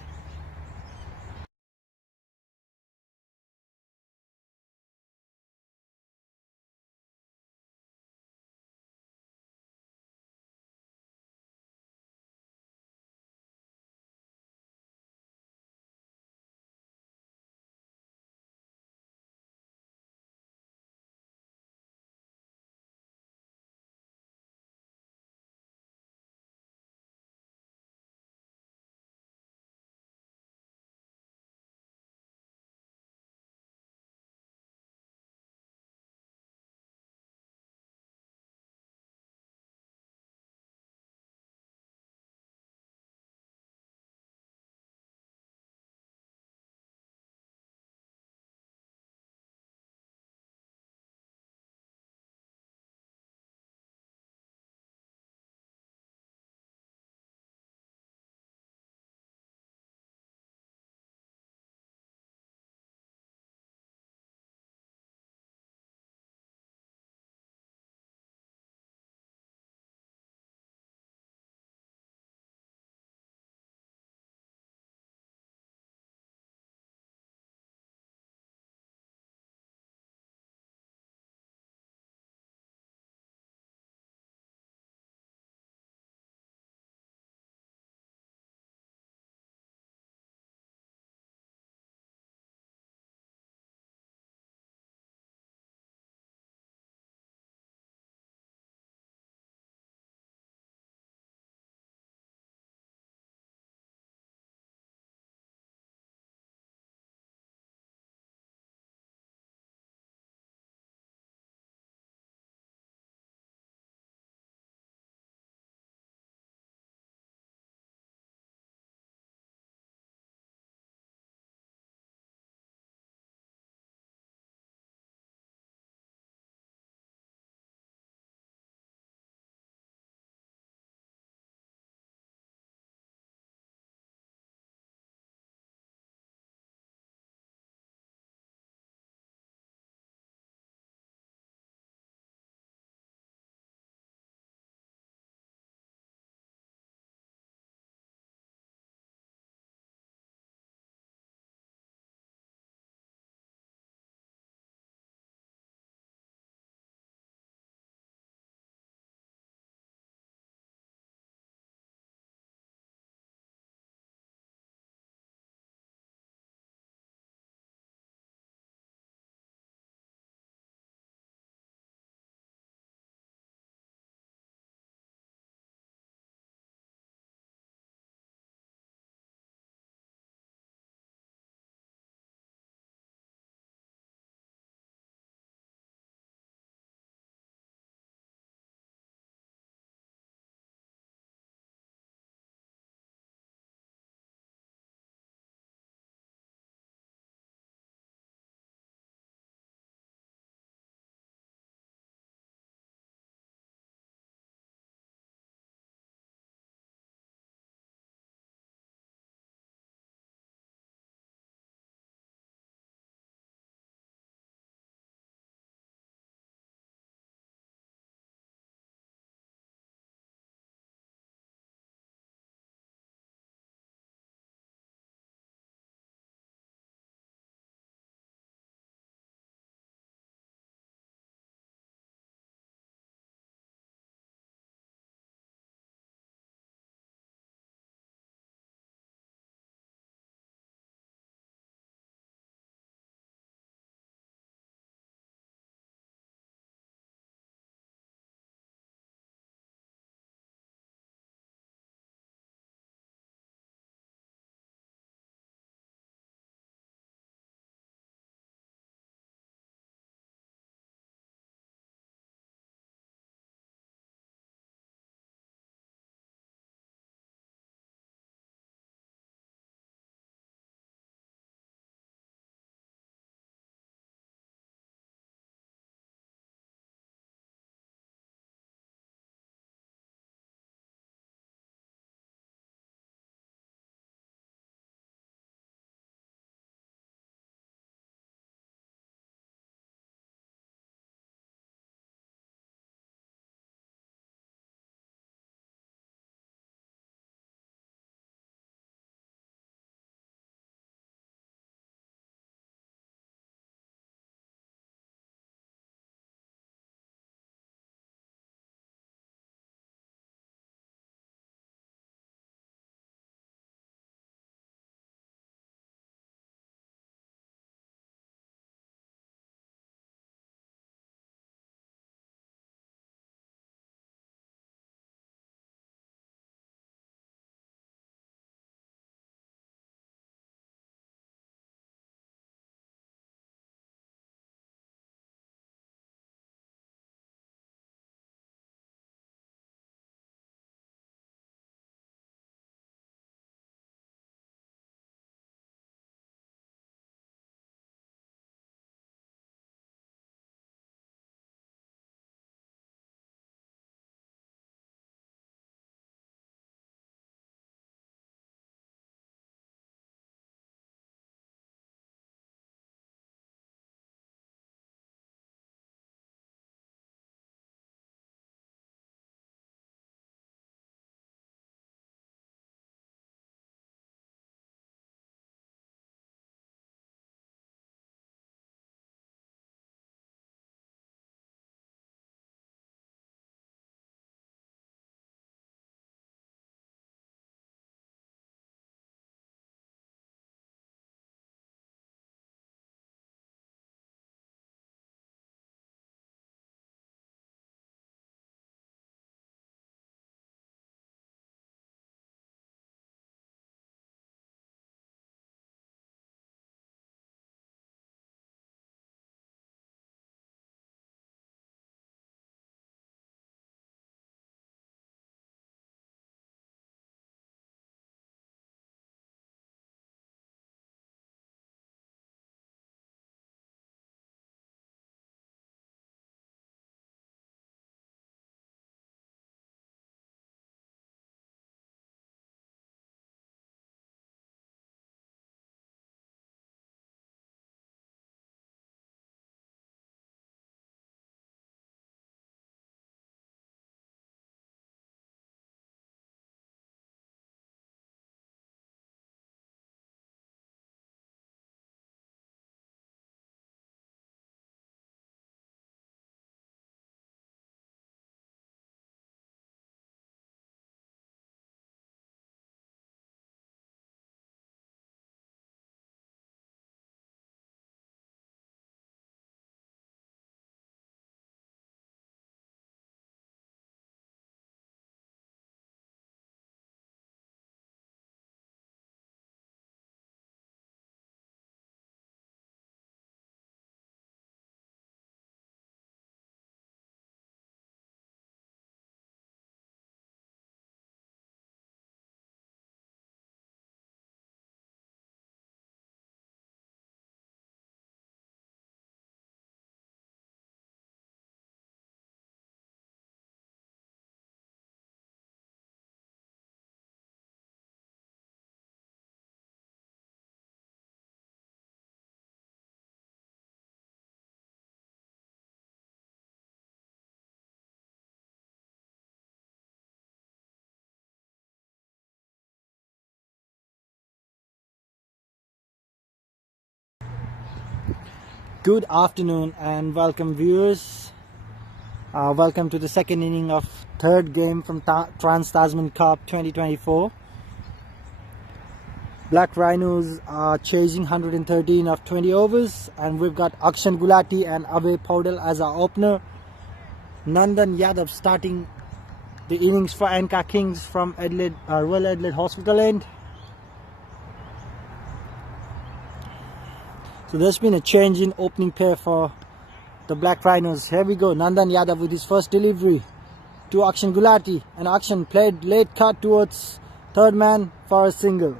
Good afternoon and welcome viewers. Welcome to the second inning of third game from Trans-Tasman Cup 2024. Black Rhinos are chasing 113 of 20 overs, and we've got Akshan Gulati and Abhay Paudel as our opener. Nandan Yadav starting the innings for ANCA Kings from Royal Adelaide Hospital end. So there's been a change in opening pair for the Black Rhinos. Here we go, Nandan Yadav with his first delivery to Akshan Gulati, and Akshan played late cut towards third man for a single.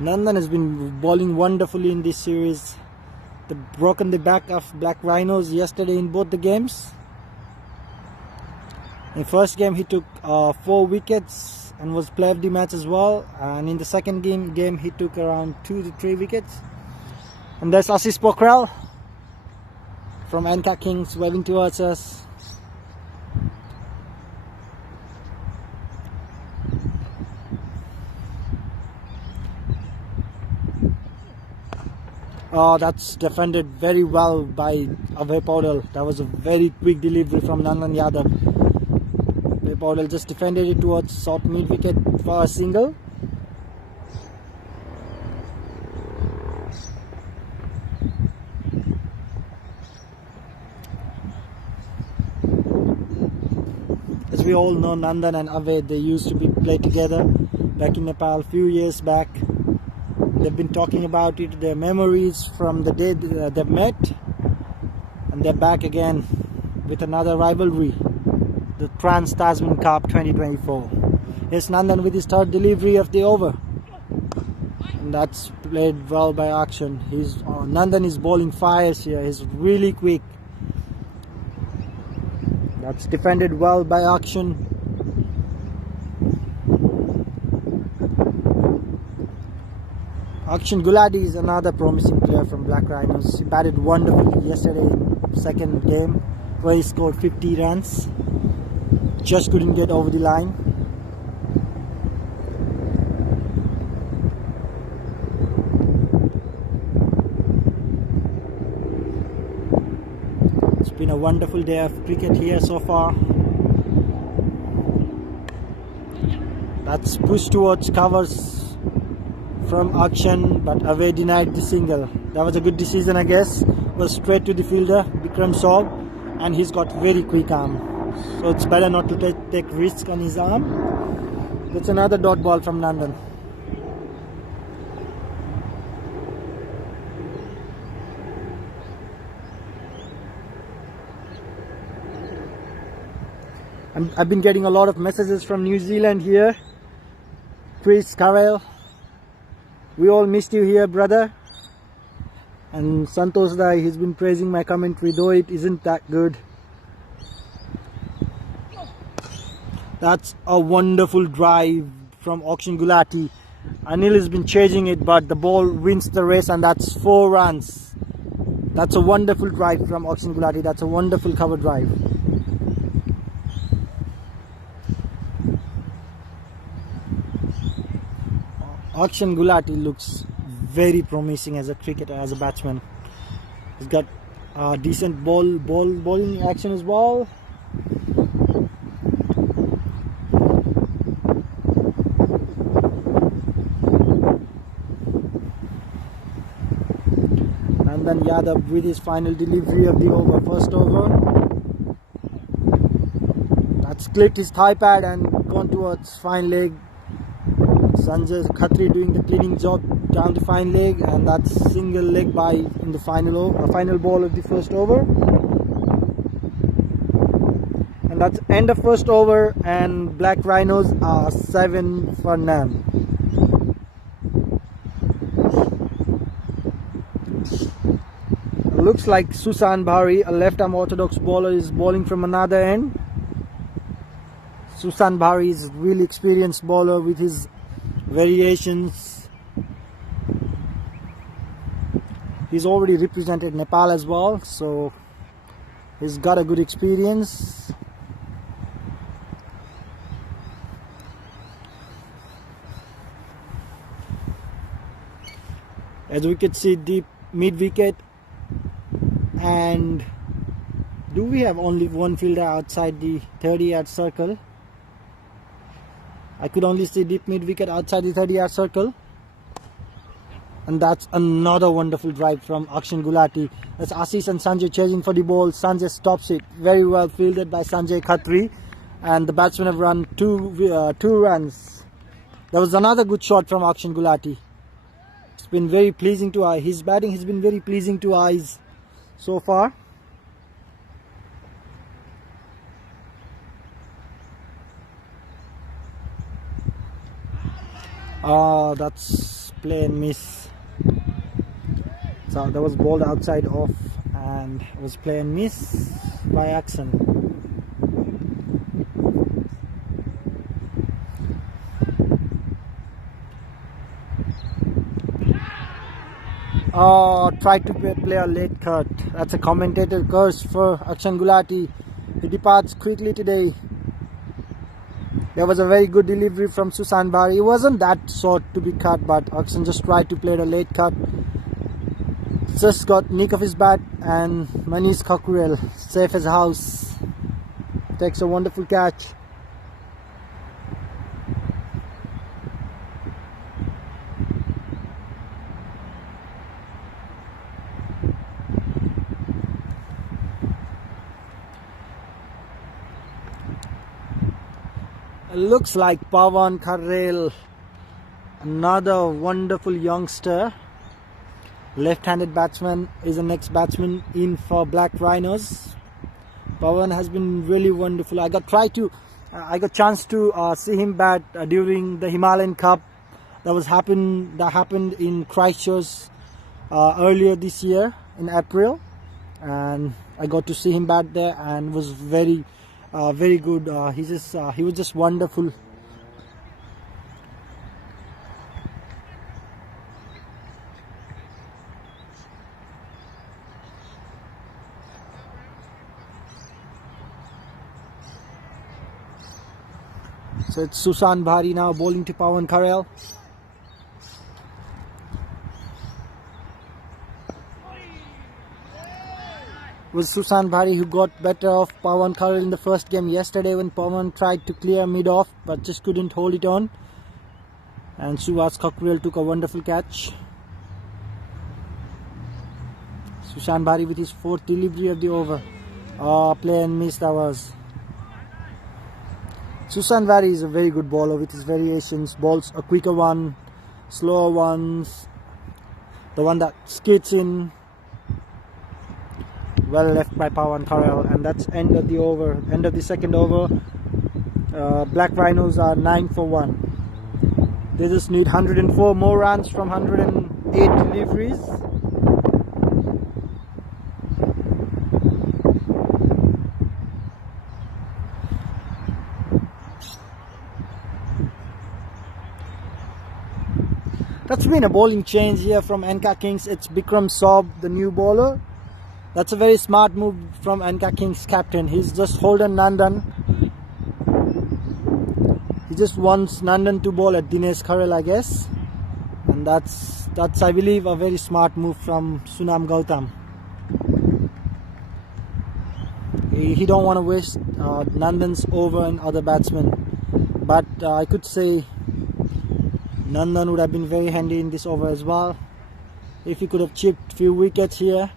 Nandan has been bowling wonderfully in this series. They've broken the back of Black Rhinos yesterday in both the games. In the first game he took 4 wickets and was player of the match as well, and in the second game he took around 2 to 3 wickets. And there's Ashish Pokhrel from ANCA Kings waving towards us. Oh, that's defended very well by Abhay Paudel. That was a very quick delivery from Nandan Yadav. Abhay Paudel just defended it towards short mid wicket for a single. As we all know, Nandan and Abhay, they used to play together back in Nepal a few years back. They've been talking about it, their memories from the day they've met, and they're back again with another rivalry, the Trans-Tasman Cup 2024. Here's Nandan with his third delivery of the over, and that's played well by Akshan. Nandan is bowling fires here, he's really quick. That's defended well by Akshan. Akshan Gulati is another promising player from Black Rhinos. He batted wonderfully yesterday in the second game where he scored 50 runs. Just couldn't get over the line. It's been a wonderful day of cricket here so far. That's pushed towards covers from Akshan, but Abhay denied the single. That was a good decision, I guess. Was straight to the fielder, Bikram Saab, and he's got very quick arm. So it's better not to take risk on his arm. That's another dot ball from Nandan. I've been getting a lot of messages from New Zealand here. Chris Carell, we all missed you here, brother. And Santosh Dai, he's been praising my commentary, though it isn't that good. That's a wonderful drive from Akshan Gulati. Anil has been chasing it, but the ball wins the race, and that's 4 runs. That's a wonderful drive from Akshan Gulati. That's a wonderful cover drive. Akshan Gulati looks very promising as a cricketer, as a batsman. He's got decent bowling action as well. And then Yadav with his final delivery of the over, first over. That's clipped his thigh pad and gone towards fine leg. Sanjay Khatri doing the cleaning job down the fine leg, and that's single leg by in the final ball of the first over. And that's end of first over, and Black Rhinos are 7 for none. Looks like Susan Bhari, a left arm orthodox bowler, is bowling from another end. Susan Bhari is a really experienced bowler with his variations. He's already represented Nepal as well, so he's got a good experience. As we could see, deep mid wicket. And do we have only one fielder outside the 30-yard circle? I could only see deep mid wicket outside the 30-yard circle. And that's another wonderful drive from Akshan Gulati. That's Ashish and Sanjay chasing for the ball. Sanjay stops it. Very well fielded by Sanjay Khatri. And the batsmen have run two runs. There was another good shot from Akshan Gulati. It's been very pleasing to eye. His batting has been very pleasing to eyes so far. That's play and miss. So that was bowled outside off and it was play and miss by Akshan. Tried to play a late cut. That's a commentator curse for Akshan Gulati. He departs quickly today. There was a very good delivery from Susan Bari. It wasn't that short to be cut, but Akshan just tried to play the late cut. Just got nick of his bat, and Manish Kakurel, safe as a house, takes a wonderful catch. It looks like Pawan Karel, another wonderful youngster, left-handed batsman, is the next batsman in for Black Rhinos. Pawan has been really wonderful. I got chance to see him bat during the Himalayan Cup that happened in Christchurch earlier this year in April, and I got to see him bat there and was very good. He was just wonderful. So it's Susan Bhari now bowling to Pawan Karel. It was Susan Bhari who got better of Pawan Karel in the first game yesterday when Pawan tried to clear mid-off but just couldn't hold it on. And Suhas Kakurel took a wonderful catch. Susan Bhari with his fourth delivery of the over. Play and miss that was. Susan Bhari is a very good bowler with his variations. Bowls a quicker one, slower ones, the one that skids in. Well left by Pawan Karel, and that's end of the second over. Black Rhinos are 9 for 1. They just need 104 more runs from 108 deliveries. That's been a bowling change here from ANCA Kings. It's Bikram Saab, the new bowler. That's a very smart move from ANCA Kings captain. He's just Holden Nandan. He just wants Nandan to bowl at Dinesh Kharel, I guess. And that's I believe a very smart move from Sunam Gautam. He don't want to waste Nandan's over and other batsmen. But I could say Nandan would have been very handy in this over as well. If he could have chipped few wickets here.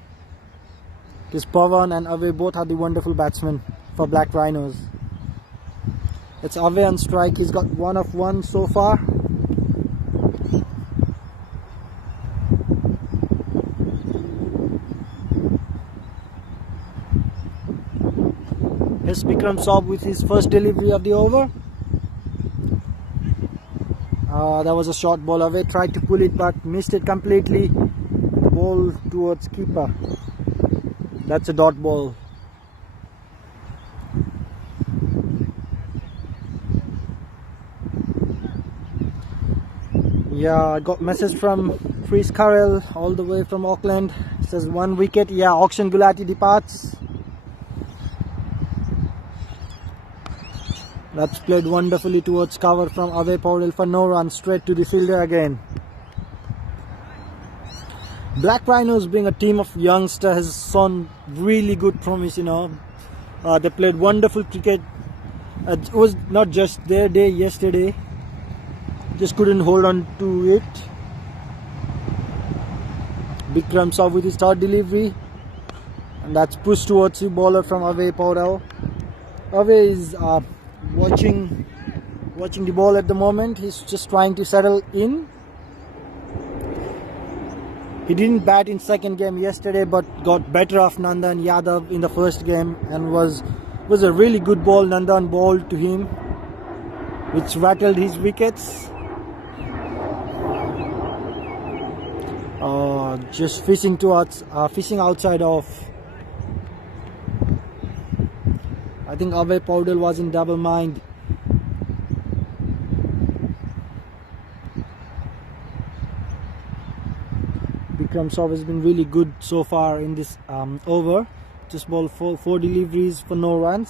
Because Pawan and Ave both are the wonderful batsmen for Black Rhinos. It's Ave on strike. He's got 1 of 1 so far. Here's Bikram Saab with his first delivery of the over. That was a short ball. Ave tried to pull it but missed it completely. The ball towards keeper. That's a dot ball. Yeah, I got message from Chris Carroll all the way from Auckland. It says 1 wicket. Yeah, Akshan Gulati departs. That's played wonderfully towards cover from Ave Paudel for no run, straight to the fielder again. Black Rhinos, being a team of youngsters, has shown really good promise. They played wonderful cricket. It was not just their day yesterday. Just couldn't hold on to it. Bikram Saw with his third delivery, and that's pushed towards the bowler from Avey Paudel. Avey is watching the ball at the moment. He's just trying to settle in. He didn't bat in second game yesterday, but got better of Nandan Yadav in the first game, and was a really good ball Nandan bowled to him, which rattled his wickets. Just fishing outside of. I think Avey Paudel was in double mind. Bikram Saw has been really good so far in this over. Just bowled four deliveries for no runs.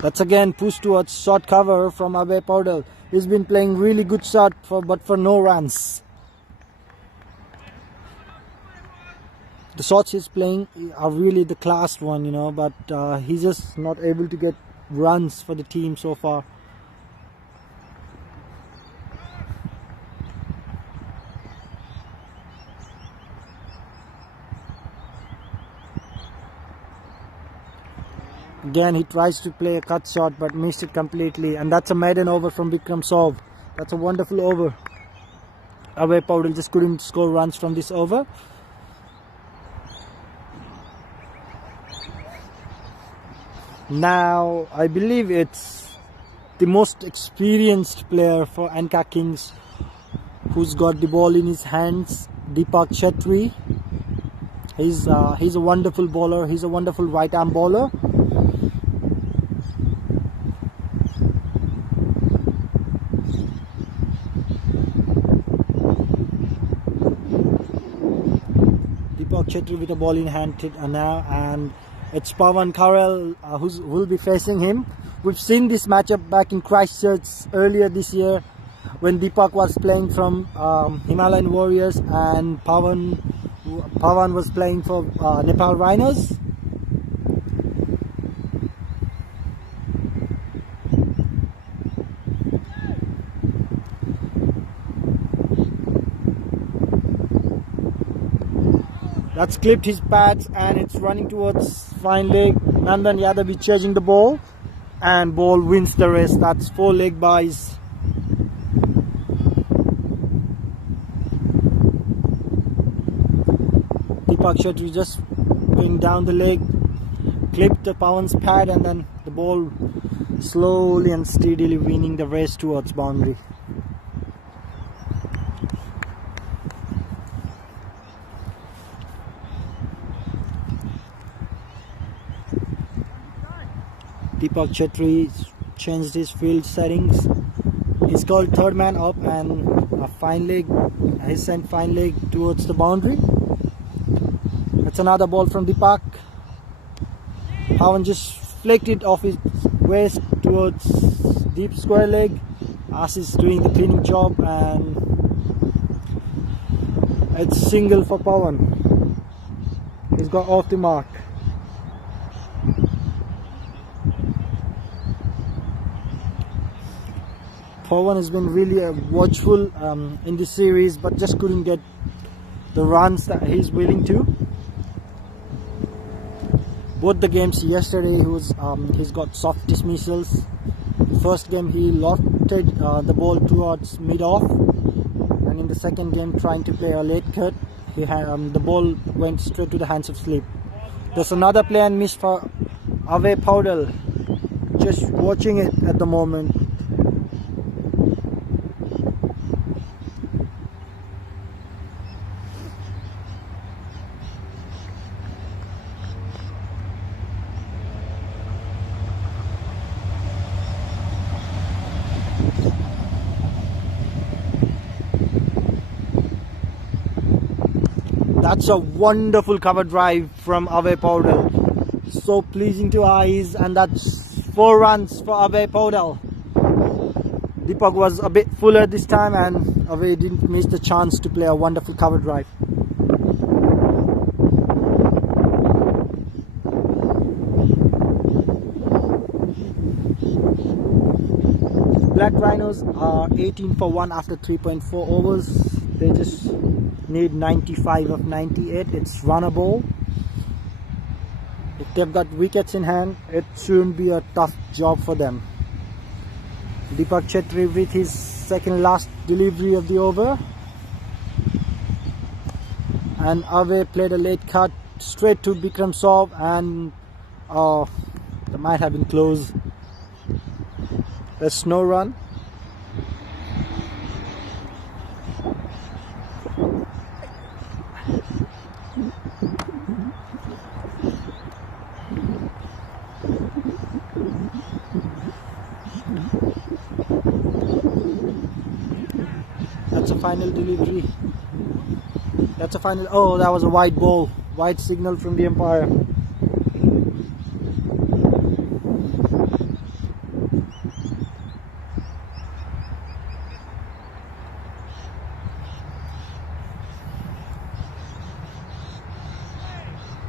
That's again pushed towards short cover from Avey Paudel. He's been playing really good shot but for no runs. The shots he's playing are really the class one, but he's just not able to get runs for the team so far. Again, he tries to play a cut shot but missed it completely, and that's a maiden over from Bikram Saw. That's a wonderful over. Avey Paudel just couldn't score runs from this over. Now, I believe it's the most experienced player for ANCA Kings who's got the ball in his hands, Deepak Chetri. He's a wonderful bowler. He's a wonderful right arm bowler. Deepak Chetri with a ball in hand now, and it's Pawan Karel who will be facing him. We've seen this matchup back in Christchurch earlier this year when Deepak was playing from Himalayan Warriors and Pawan was playing for Nepal Rhinos. That's clipped his pads and it's running towards fine leg. Nandan Yadav is chasing the ball and ball wins the race. That's 4 leg buys. Deepak Chetri just going down the leg, clipped the Pawan's pad, and then the ball slowly and steadily winning the race towards boundary. Deepak Chetri changed his field settings. He's called third man up and a fine leg. He sent fine leg towards the boundary. That's another ball from Deepak. Pawan just flicked it off his waist towards deep square leg. As doing the cleaning job, and it's single for Pawan. He's got off the mark. Pawan has been really watchful in this series, but just couldn't get the runs that he's willing to. Both the games yesterday, he's got soft dismissals. The first game he lofted the ball towards mid-off, and in the second game, trying to play a late cut, he had the ball went straight to the hands of slip. There's another play and miss for Avey Paudel. Just watching it at the moment. That's a wonderful cover drive from Avey Paudel. So pleasing to eyes, and that's 4 runs for Avey Paudel. Deepak was a bit fuller this time, and away didn't miss the chance to play a wonderful cover drive. Black Rhinos are 18 for 1 after 3.4 overs. They just need 95 of 98. It's runnable. If they've got wickets in hand, it shouldn't be a tough job for them. Deepak Chetri with his second last delivery of the over. And Ave played a late cut straight to Bikram Saab, and that might have been close. There's no run. That's a final delivery. That's a final. Oh, that was a wide ball. Wide signal from the umpire.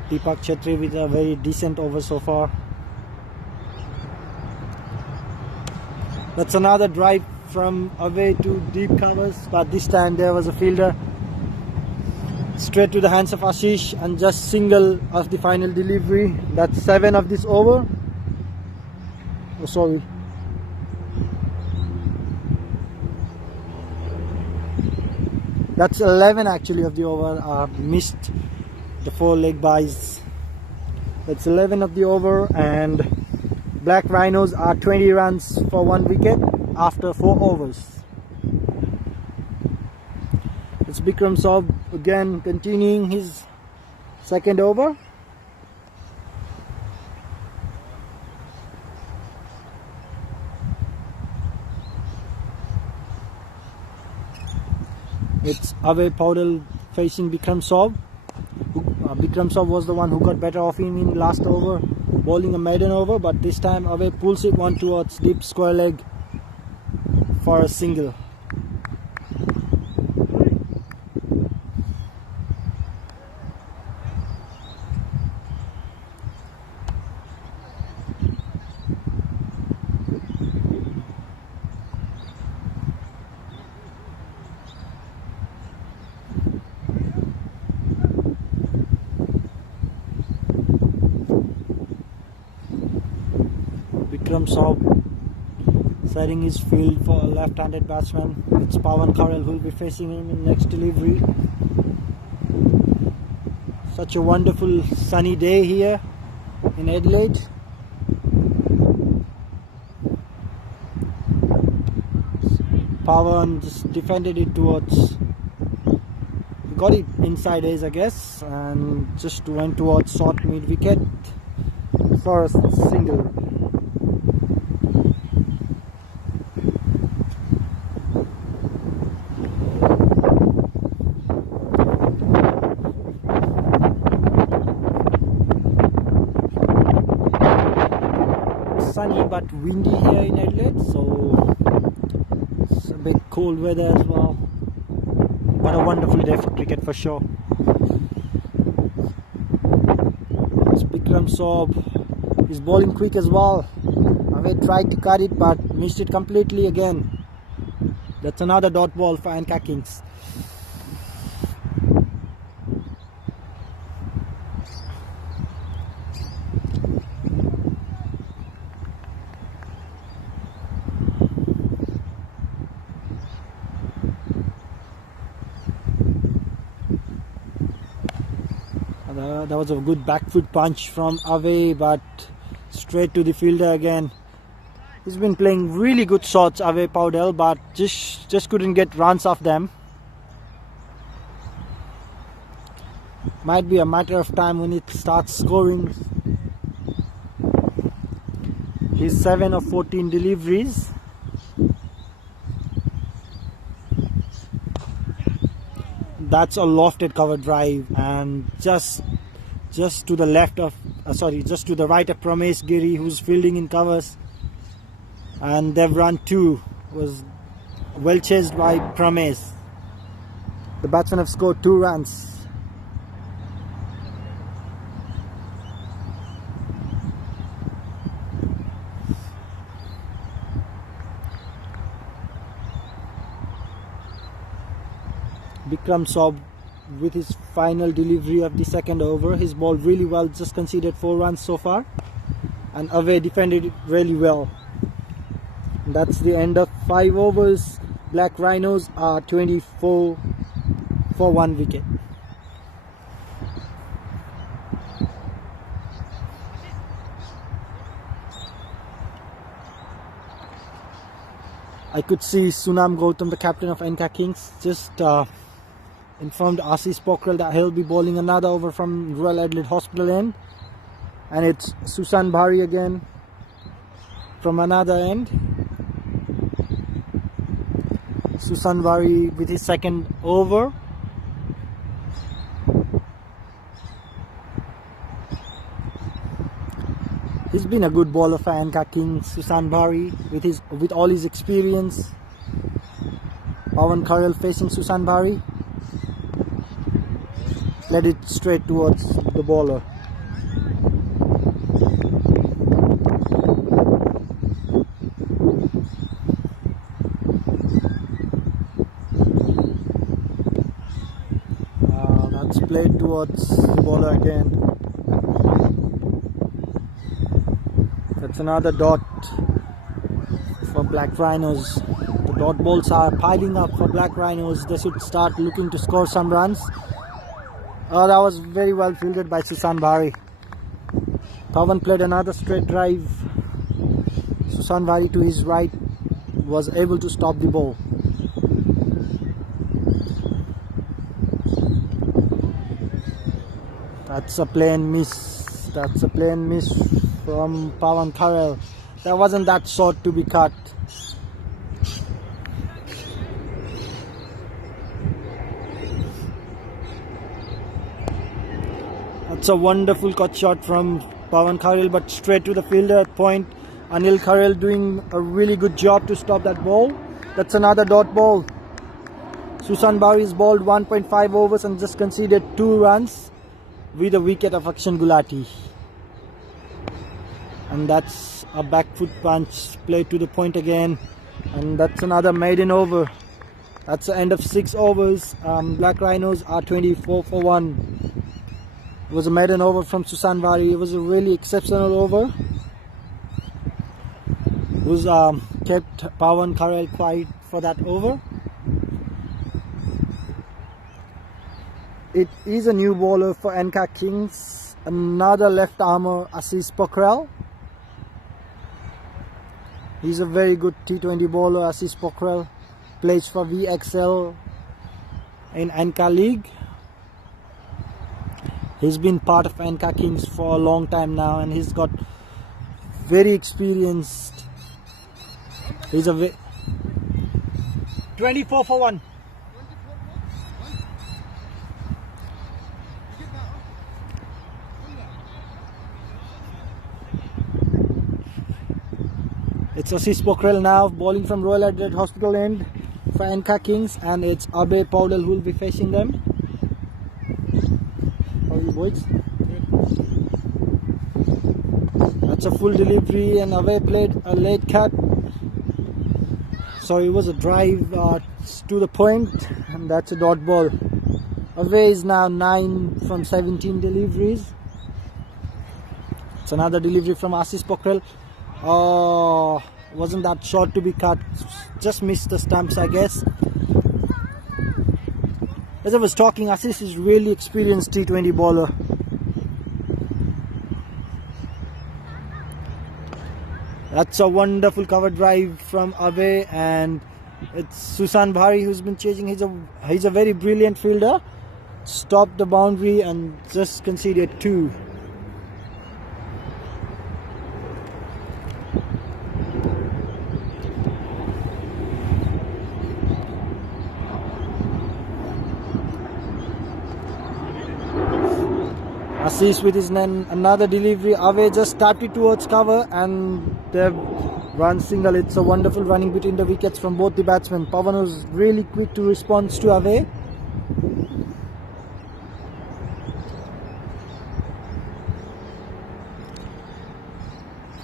Deepak Chetri with a very decent over so far. That's another drive from away to deep covers, but this time there was a fielder straight to the hands of Ashish, and just single of the final delivery. That's 7 of this over. Oh, sorry. That's 11 actually of the over. Missed the 4 leg byes. That's 11 of the over, and Black Rhinos are 20 runs for 1 wicket after 4 overs. It's Bikram Saab again continuing his second over. It's Ave Paudel facing Bikram Saab. Bikram Saab was the one who got better off him in last over, bowling a maiden over, but this time Ave pulls it one towards deep square leg for a single. Bikram Saab setting his field for a left-handed batsman. It's Pawan Karel who will be facing him in next delivery. Such a wonderful sunny day here in Adelaide. Pawan just defended it towards, got it inside edge I guess, and just went towards short mid wicket for a single. Sunny but windy here in Adelaide, so it's a bit cold weather as well, but a wonderful day for cricket for sure. It's Bikram Saab, he's bowling quick as well. Ave tried to cut it but missed it completely again. That's another dot ball for ANCA Kings. That was a good back foot punch from Ave, but straight to the fielder again. He's been playing really good shots, Ave Paudel, but just couldn't get runs off them. Might be a matter of time when it starts scoring. He's 7 of 14 deliveries. That's a lofted cover drive, and just to the left of just to the right of Pramesh Giri, who's fielding in covers, and they've run 2. was well chased by Pramesh. The batsmen have scored 2 runs. Bikram saw with his final delivery of the second over. He's bowled really well, just conceded 4 runs so far, and away defended it really well. And that's the end of 5 overs. Black Rhinos are 24 for 1 wicket. I could see Sunam Gautam, the captain of ANCA Kings, just informed Ashish Pokhrel that he'll be bowling another over from Royal Adelaide Hospital end, and it's Susan Bhari again from another end. Susan Bhari with his second over. He's been a good bowler for ANCA Kings, Susan Bhari, with all his experience. Pawan Kharel facing Susan Bhari. Let it straight towards the bowler. That's played towards the bowler again. That's another dot for Black Rhinos. The dot balls are piling up for Black Rhinos. They should start looking to score some runs. That was very well fielded by Susan Bhari. Pawan played another straight drive. Susan Bhari to his right was able to stop the ball. That's a plain miss. That's a plain miss from Pawan Kharel. That wasn't that short to be cut. That's a wonderful cut shot from Pawan Kharel, but straight to the fielder at point. Anil Kharel doing a really good job to stop that ball. That's another dot ball. Susan Bhari has bowled 1.5 overs and just conceded 2 runs with a wicket of Akshan Gulati. And that's a back foot punch played to the point again, and that's another maiden over. That's the end of 6 overs. Black Rhinos are 24 for 1. It was a maiden over from Susan Bhari. It was a really exceptional over. It was kept Pawan Kharel quiet for that over. It is a new bowler for ANCA Kings. Another left armer, Ashish Pokhrel. He's a very good T20 bowler. Ashish Pokhrel plays for VXL in ANCA League. He's been part of ANCA Kings for a long time now, and he's got very experienced. He's a 24 for 1. It's Ashish Pokhrel now bowling from Royal Adelaide Hospital end for ANCA Kings, and it's Abe Powdell who will be facing them. How are you boys? That's a full delivery, and Abe played a late cut. So it was a drive to the point, and that's a dot ball. Abe is now 9 from 17 deliveries. It's another delivery from Ashish Pokhrel. Oh, wasn't that short to be cut. Just missed the stumps, I guess. As I was talking, Ashish is really experienced T20 bowler. That's a wonderful cover drive from Abe, and it's Susan Bhari who's been chasing. He's a very brilliant fielder. Stopped the boundary and just conceded 2. Ashish with his another delivery. Away just tapped it towards cover, and they've Run single. It's a wonderful running between the wickets from both the batsmen. Pawan was really quick to respond to away.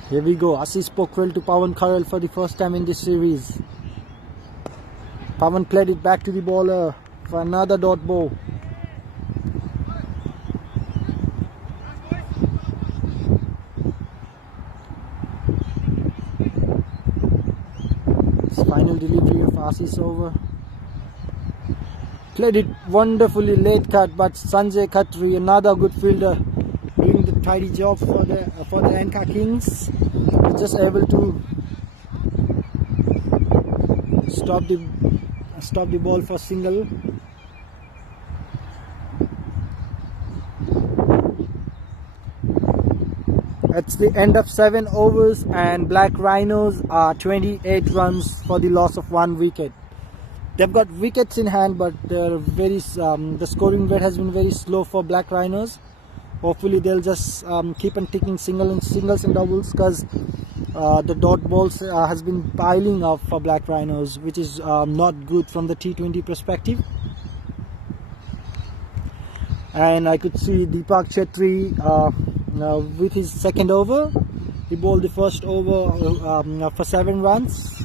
Here we go. Assis Pokhrel to Pawan Kharel for the first time in this series. Pawan played it back to the bowler for another dot ball. Final delivery of Assis over. Played it wonderfully, late cut, but Sanjay Khatri, another good fielder, doing the tidy job for the ANCA Kings, was just able to stop the ball for single. It's the end of 7 overs and Black Rhinos are 28 runs for the loss of 1 wicket. They've got wickets in hand, but the scoring rate has been very slow for Black Rhinos. Hopefully they'll just keep on ticking singles and doubles, because the dot balls has been piling up for Black Rhinos, which is not good from the T20 perspective. And I could see Deepak Chetri with his second over. He bowled the first over for 7 runs.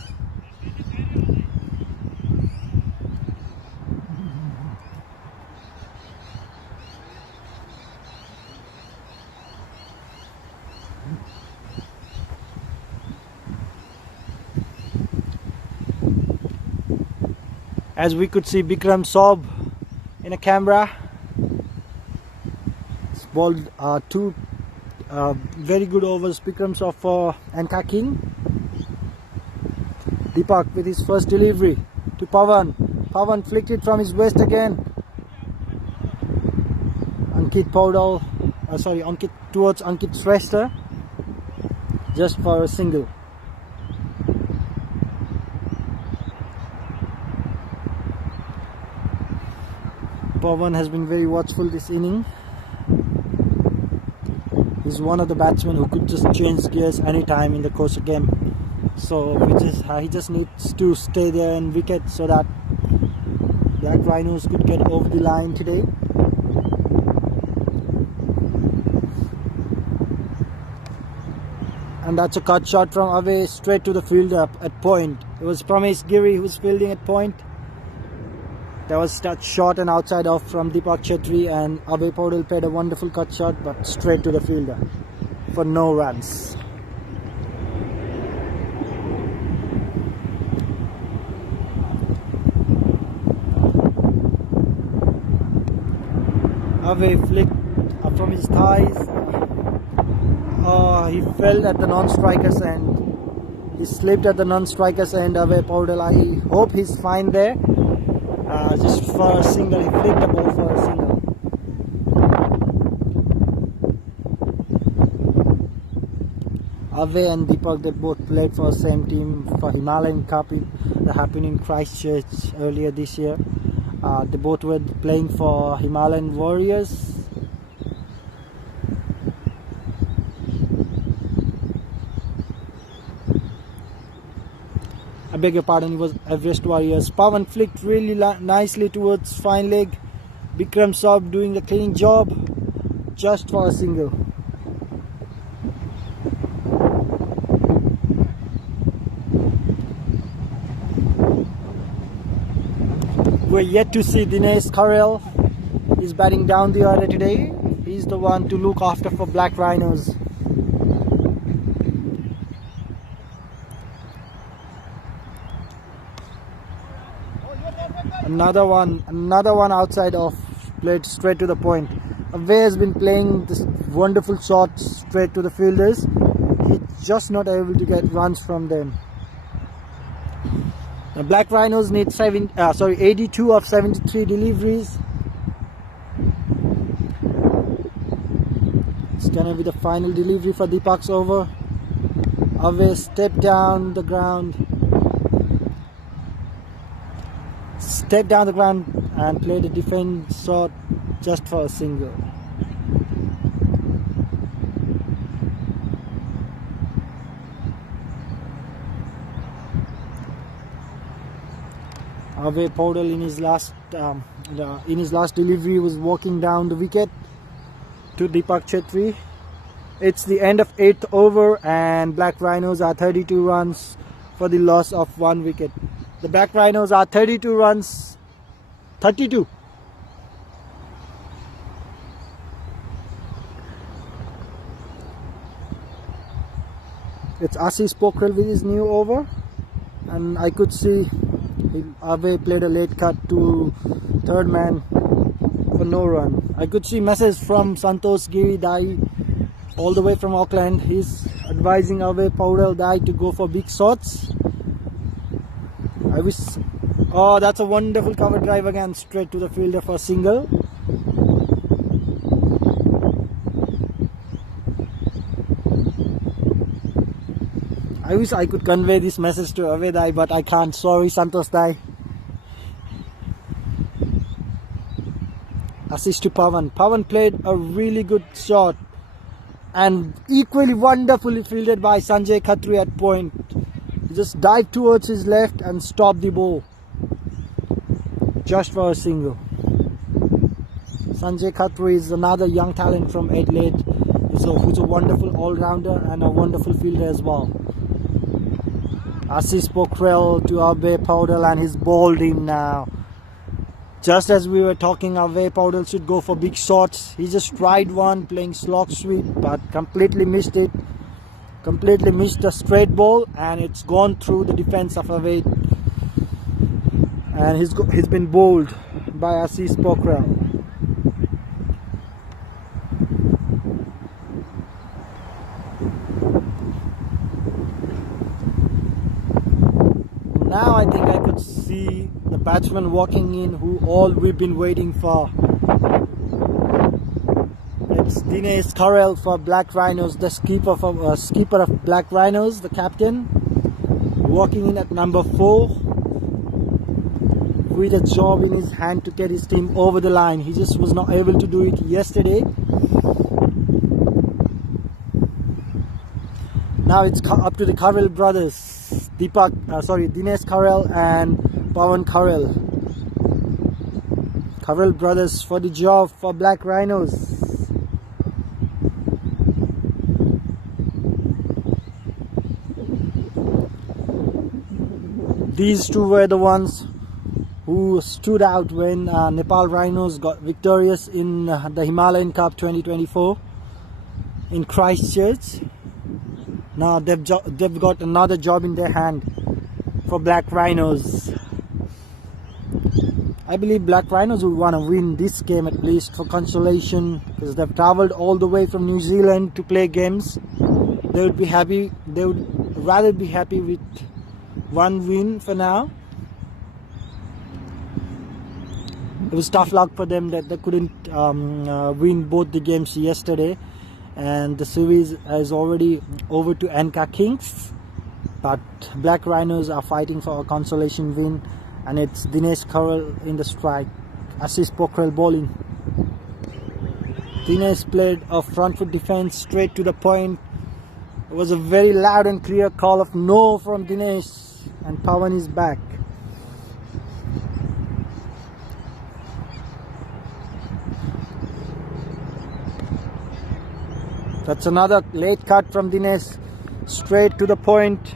As we could see Bikram Saub in a camera, it's bowled 2 very good overs. Bikram Saub for ANCA King. Deepak with his first delivery to Pawan. Pawan flicked it from his waist again. Ankit towards Ankit Shrestha, just for a single. Pawan has been very watchful this inning. He's one of the batsmen who could just change gears anytime in the course of game. So he just needs to stay there in wicket so that Black Rhinos could get over the line today. And that's a cut shot from away straight to the fielder at point. It was Pramesh Giri who was fielding at point. There was that shot and outside off from Deepak Chetri, and Abhay Paudel played a wonderful cut shot, but straight to the fielder for no runs. Abhay flicked from his thighs. He fell at the non-striker's end. He slipped at the non-striker's end. Abhay Paudel, I hope he's fine there. Just for a single, he flicked the ball for a single. Abhay and Deepak, they both played for the same team for Himalayan Cup that happened in Christchurch earlier this year. They both were playing for Himalayan Warriors. I beg your pardon, it was Everest Warriors. Pawan flicked really nicely towards fine leg. Bikram Saub doing the cleaning job, just for a single. We're yet to see Dinesh Kharel. He's batting down the order today. He's the one to look after for Black Rhinos. Another one outside off, played straight to the point. Away has been playing this wonderful shot straight to the fielders. He's just not able to get runs from them. The Black Rhinos need 82 of 73 deliveries. It's gonna be the final delivery for Deepak's over. Away stepped down the ground. Stepped down the ground and played a defense shot just for a single. Away Powdell in his last delivery was walking down the wicket to Deepak Chetri. It's the end of 8th over and Black Rhinos are 32 runs for the loss of 1 wicket. The Black Rhinos are 32 runs, 32. It's Ashish Pokhrel with his new over, and I could see Ave played a late cut to third man for no run. I could see message from Santosh Giri Dai all the way from Auckland. He's advising Ave Powdell Dai to go for big shots. I wish. Oh, that's a wonderful cover drive again, straight to the fielder for a single. I wish I could convey this message to Ave Dai, but I can't. Sorry, Santosh Dai. Assist to Pawan. Pawan played a really good shot and equally wonderfully fielded by Sanjay Khatri at point. He just dived towards his left and stopped the ball just for a single. Sanjay Khatri is another young talent from Adelaide, who's a wonderful all-rounder and a wonderful fielder as well. Ashish Pokhrel to Ave Powdell and he's bowled in now. Just as we were talking, Ave Powdell should go for big shots. He just tried one playing slog sweep but completely missed it. Completely missed a straight ball and it's gone through the defense of Ave. And he's been bowled by Ashish Pokhrel. Now I think I could see the batsman walking in who all we've been waiting for. It's Dinesh Karel for Black Rhinos, the skipper of Black Rhinos, the captain, walking in at number 4 with a job in his hand to get his team over the line. He just was not able to do it yesterday. Now it's up to the Karel brothers. Dinesh Karel and Pawan Karel. Karel brothers for the job for Black Rhinos. These two were the ones who stood out when Nepal Rhinos got victorious in the Himalayan Cup 2024 in Christchurch. Now they've got another job in their hand for Black Rhinos. I believe Black Rhinos would want to win this game at least for consolation, because they've travelled all the way from New Zealand to play games. They would be happy. They would rather be happy with one win for now. It was tough luck for them that they couldn't win both the games yesterday. And the series is already over to ANCA Kings, but Black Rhinos are fighting for a consolation win, and it's Dinesh Karel in the strike, Ashish Pokhrel bowling. Dinesh played a front foot defense straight to the point. It was a very loud and clear call of no from Dinesh, and Pawan is back. That's another late cut from Dinesh, straight to the point.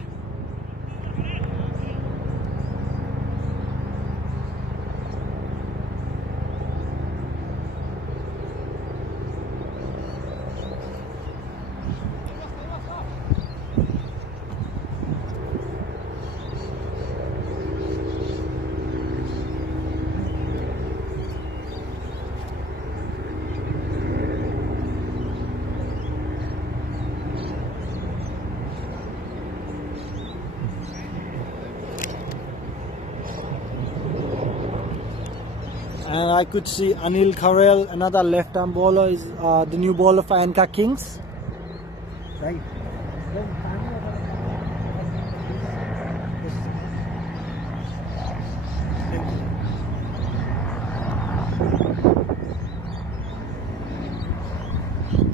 And I could see Anil Karel, another left-arm bowler, is the new bowler for ANCA Kings. Right.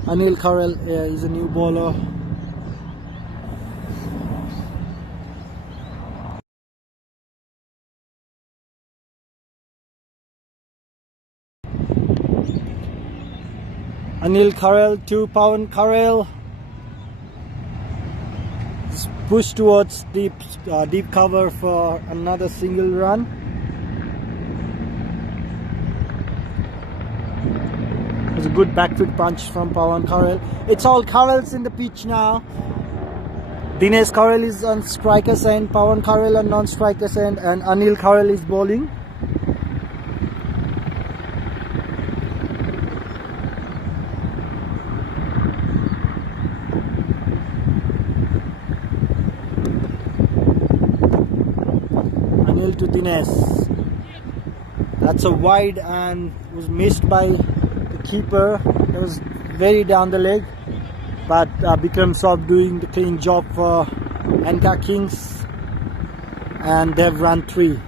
Anil Karel is a new bowler. Anil Karel to Pawan Karel. Push towards deep cover for another single run. It was a good back foot punch from Pawan Karel. It's all Karels in the pitch now. Dinesh Karel is on striker's end, Pawan Karel on non-striker's end, and Anil Karel is bowling. Anil to Dinesh. That's a wide and was missed by the keeper. It was very down the leg. But Bikram Saab doing the clean job for ANCA Kings, and they've run 3.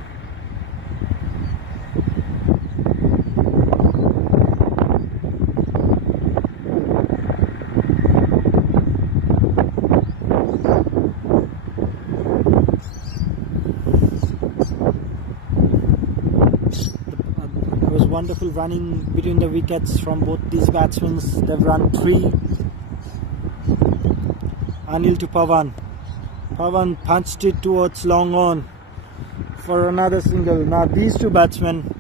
There was wonderful running between the wickets from both these batsmen. They've run 3. Anil to Pawan. Pawan punched it towards long on for another single. Now these two batsmen,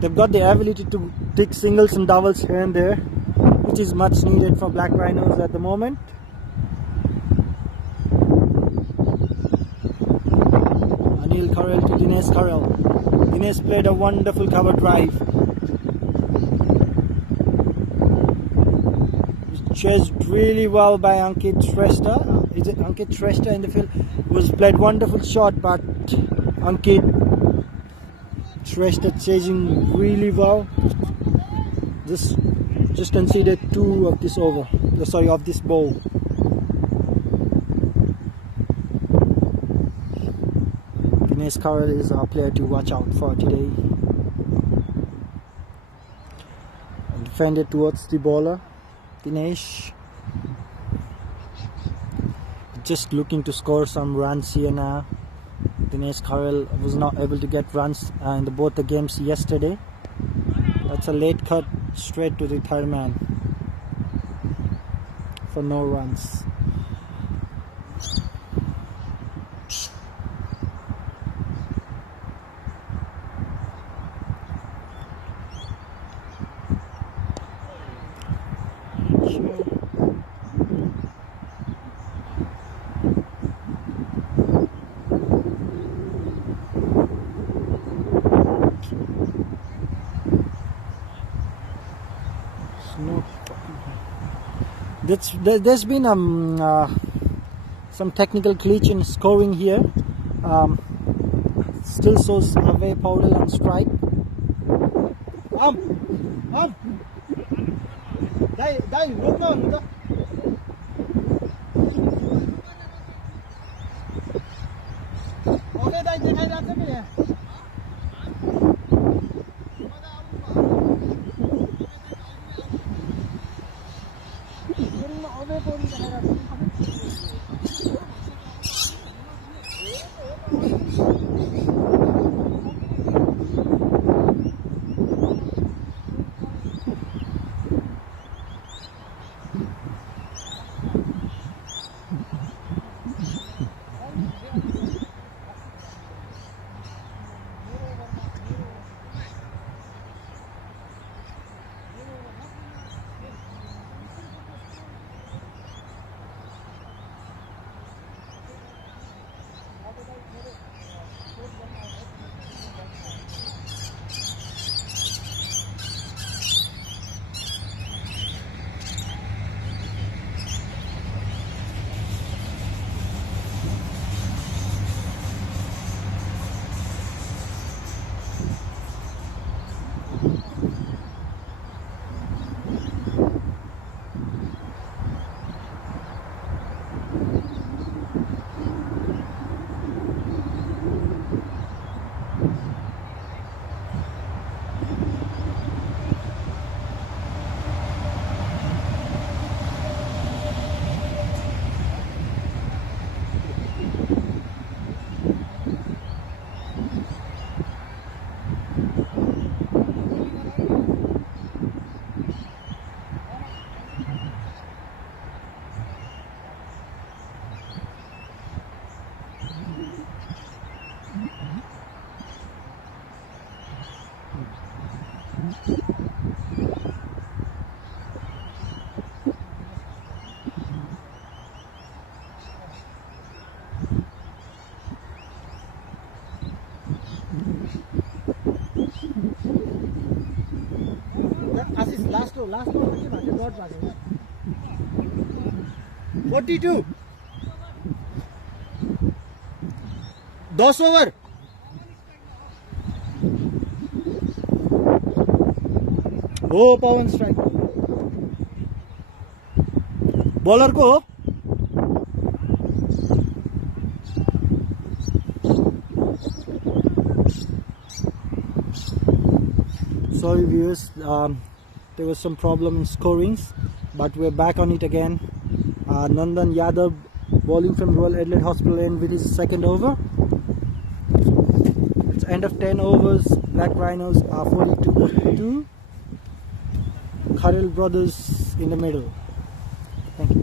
they've got the ability to take singles and doubles here and there, which is much needed for Black Rhinos at the moment. Anil Karel to Dinesh Karel. Dinesh played a wonderful cover drive. Chased really well by Ankit Shrestha. Is it Ankit Shrestha in the field? It was played wonderful shot, but Ankit Shrestha chasing really well. Just conceded 2 of this over. Sorry, of this ball. Dinesh Karel is our player to watch out for today. And defended towards the bowler. Dinesh just looking to score some runs here now. Dinesh Karel was not able to get runs in both the games yesterday. That's a late cut straight to the third man for no runs. There's been some technical glitch in scoring here. Still shows away Powell on strike. last ball के भागे dot भागे 42 10 over हो पवन strike bowler को sorry viewers, there was some problem in scorings, but we're back on it again. Nandan Yadav bowling from Royal Adelaide Hospital End with his second over. It's end of 10 overs. Black Rhinos are 42-42. Kharel brothers in the middle. Thank you.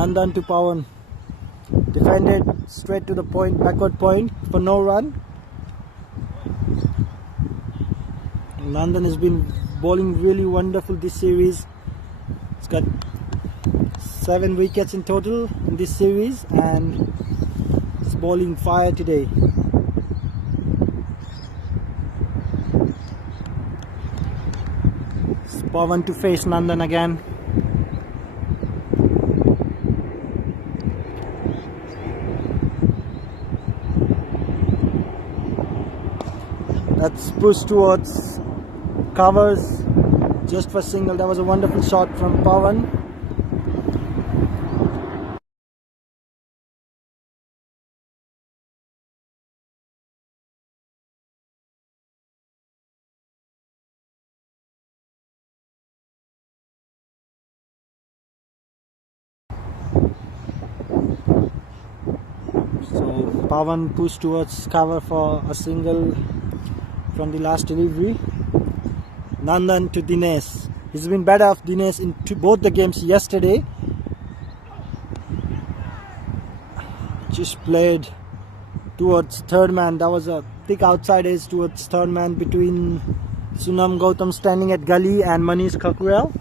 Nandan to Pawan. Defended straight to the point, backward point for no run. Nandan has been bowling really wonderful this series. He's got 7 wickets in total in this series and he's bowling fire today. It's Pawan to face Nandan again. That's push towards covers just for single. That was a wonderful shot from Pawan. So Pawan pushed towards cover for a single from the last delivery. Nandan to Dinesh. He's been better off Dinesh in both the games yesterday. Just played towards third man. That was a thick outside edge towards third man between Sunam Gautam standing at gully and Manish Kakurel.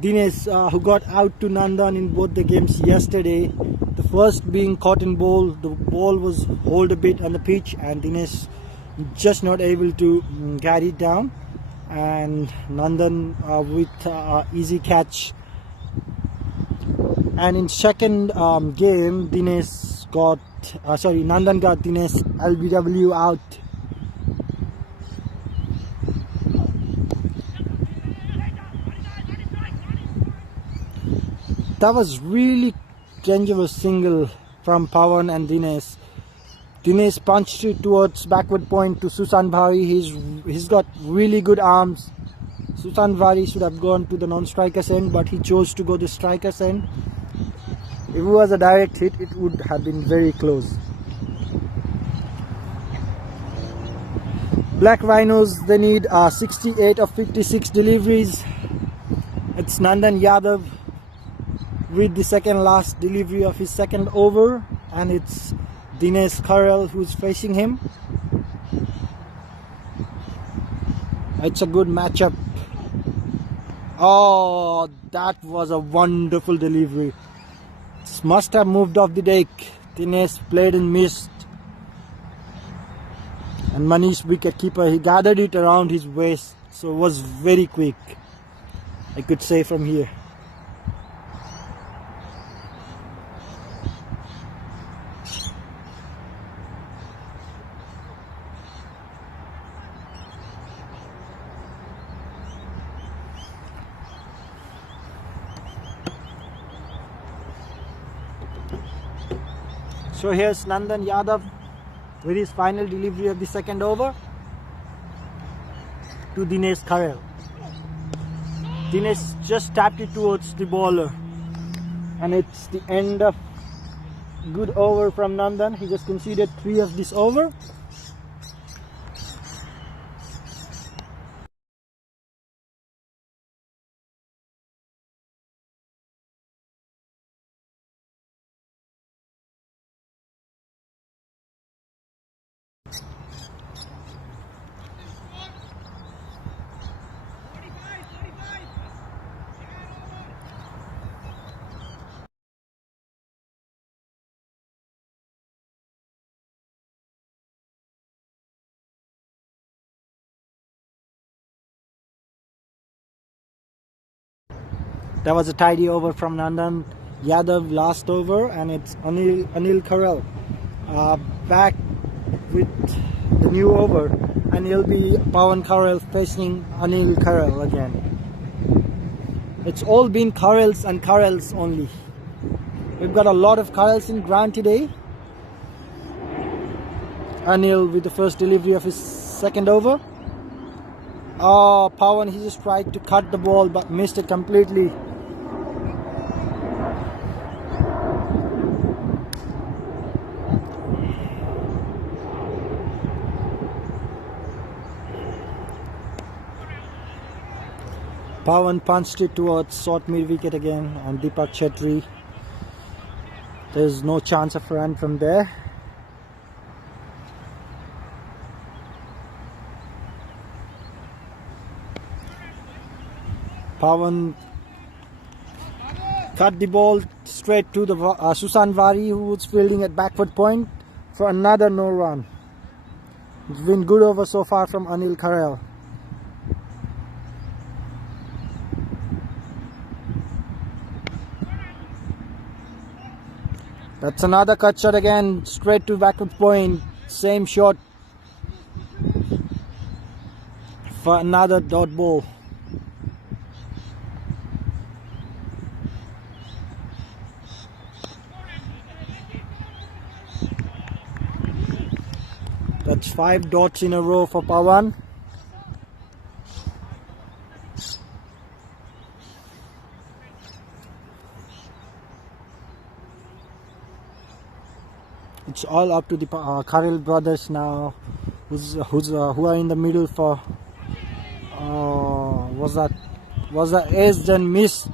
Dinesh who got out to Nandan in both the games yesterday. The first being caught in bowl, the ball was hold a bit on the pitch and Dinesh just not able to carry it down, and Nandan with easy catch. And in second game, Dinesh got Nandan got Dinesh LBW out. That was really dangerous single from Pawan and Dinesh. Dinesh punched it towards backward point to Susan Bhari. He's got really good arms. Susan Bhari should have gone to the non-striker's end, but he chose to go to striker's end. If it was a direct hit, it would have been very close. Black Rhinos, they need 68 of 56 deliveries. It's Nandan Yadav with the second last delivery of his second over, and it's Dinesh Kharel who's facing him. It's a good matchup. Oh, that was a wonderful delivery. This must have moved off the deck. Dinesh played and missed, and Manish, wicketkeeper, he gathered it around his waist, so it was very quick, I could say from here. So here's Nandan Yadav with his final delivery of the second over to Dinesh Kharel. Dinesh just tapped it towards the bowler, and it's the end of good over from Nandan. He just conceded 3 of this over. That was a tidy over from Nandan Yadav last over, and it's Anil Karel back with the new over, and it'll be Pawan Karel facing Anil Karel again. It's all been Karels and Karels only. We've got a lot of Karels in ground today. Anil with the first delivery of his second over. Oh, Pawan, he just tried to cut the ball but missed it completely. Pawan punched it towards short mid wicket again, and Deepak Chetri, there's no chance of run from there. Pawan cut the ball straight to the Susan Vari, who was fielding at backward point for another no run. It's been good over so far from Anil Karel. That's another cut shot again, straight to backward point. Same shot for another dot ball. That's 5 dots in a row for Pawan. It's all up to the Karel brothers now, who are in the middle for. Was that ace then miss?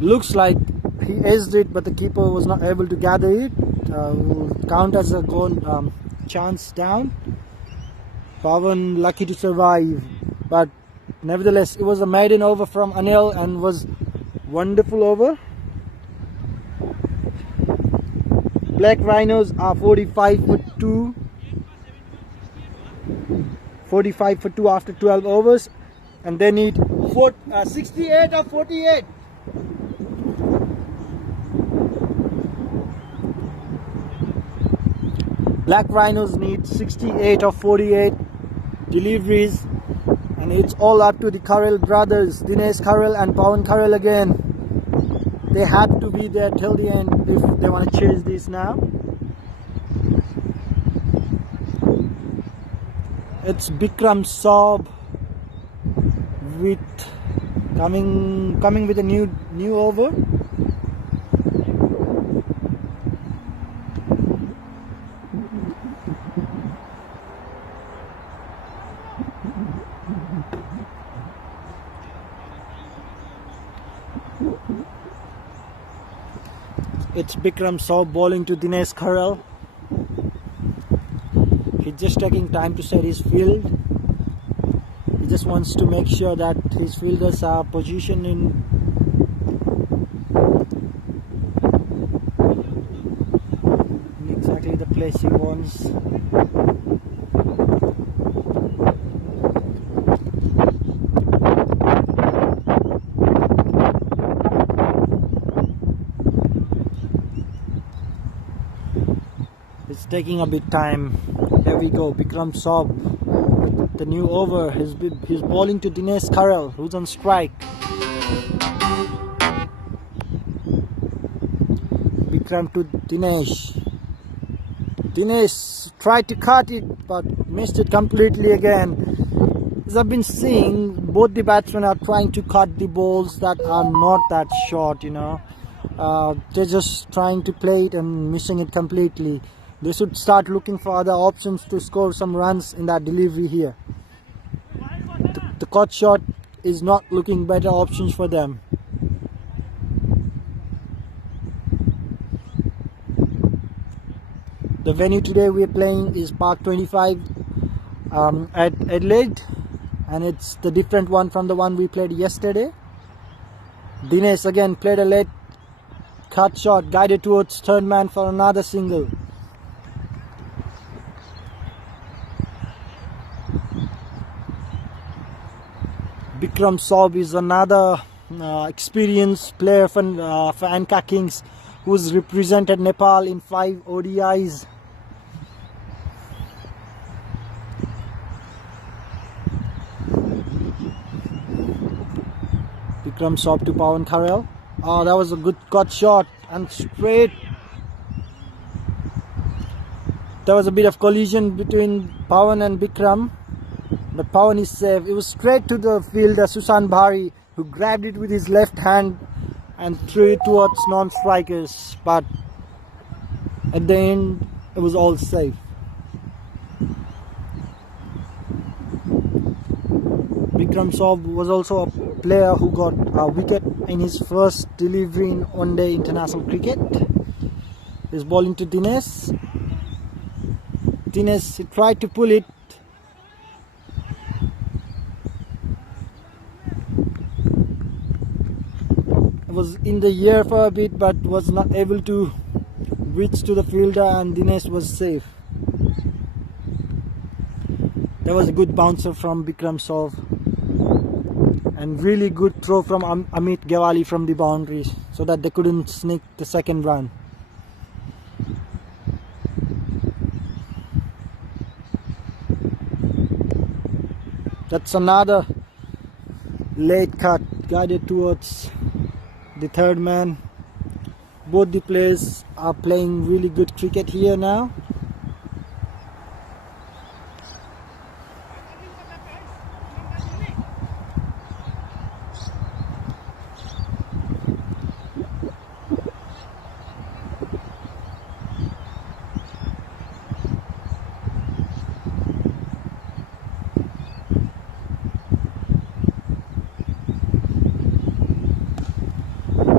Looks like he aced it, but the keeper was not able to gather it. Will count as a goal chance down. Pawan lucky to survive, but nevertheless it was a maiden over from Anil and was wonderful over. Black Rhinos are 45 for 2. 45 for 2 after 12 overs, and they need 68 or 48. Black Rhinos need 68 or 48 deliveries, and it's all up to the Karel brothers, Dinesh Karel and Pawan Karel again. They have to be there till the end if they want to chase this now. It's Bikram Saab with coming with a new over. It's Bikram Saab bowling to Dinesh Karel. He's just taking time to set his field. He just wants to make sure that his fielders are positioned in exactly the place he wants. It's taking a bit time. There we go, Bikram Saab, the new over. He's bowling to Dinesh Karel, who's on strike. Bikram to Dinesh. Dinesh tried to cut it but missed it completely again. As I've been seeing, both the batsmen are trying to cut the balls that are not that short, you know. They're just trying to play it and missing it completely. They should start looking for other options to score some runs in that delivery here. The cut shot is not looking better options for them. The venue today we are playing is Park 25 at Adelaide, and it's the different one from the one we played yesterday. Dinesh again played a late cut shot, guided towards third man for another single. Bikram Saab is another experienced player for ANCA Kings, who's represented Nepal in 5 ODIs. Bikram Saab to Pawan Kharel. Oh, that was a good cut shot and straight. There was a bit of collision between Pawan and Bikram, but Pawan is safe. It was straight to the fielder Susan Bhari, who grabbed it with his left hand and threw it towards non-strikers, but at the end it was all safe. Bikram Saab was also a player who got a wicket in his first delivery in one-day international cricket. He's bowling to Dinesh. Dinesh, he tried to pull it. It was in the air for a bit, but was not able to reach to the fielder, and Dinesh was safe. There was a good bouncer from Bikram Saab and really good throw from Amit Gewali from the boundary, so that they couldn't sneak the second run. That's another late cut guided towards the third man. Both the players are playing really good cricket here now.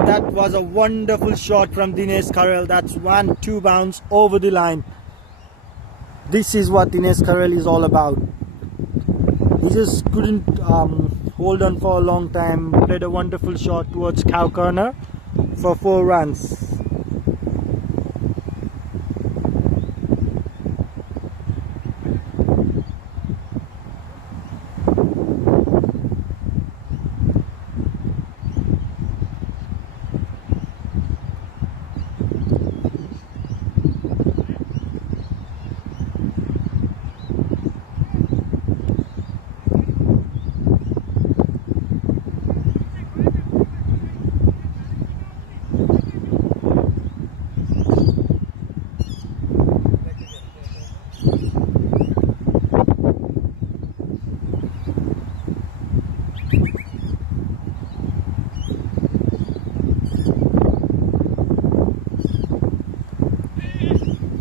That was a wonderful shot from Dinesh Kharel. That's 1-2 bounce over the line. This is what Dinesh Kharel is all about. He just couldn't hold on for a long time. Played a wonderful shot towards cow corner for 4 runs.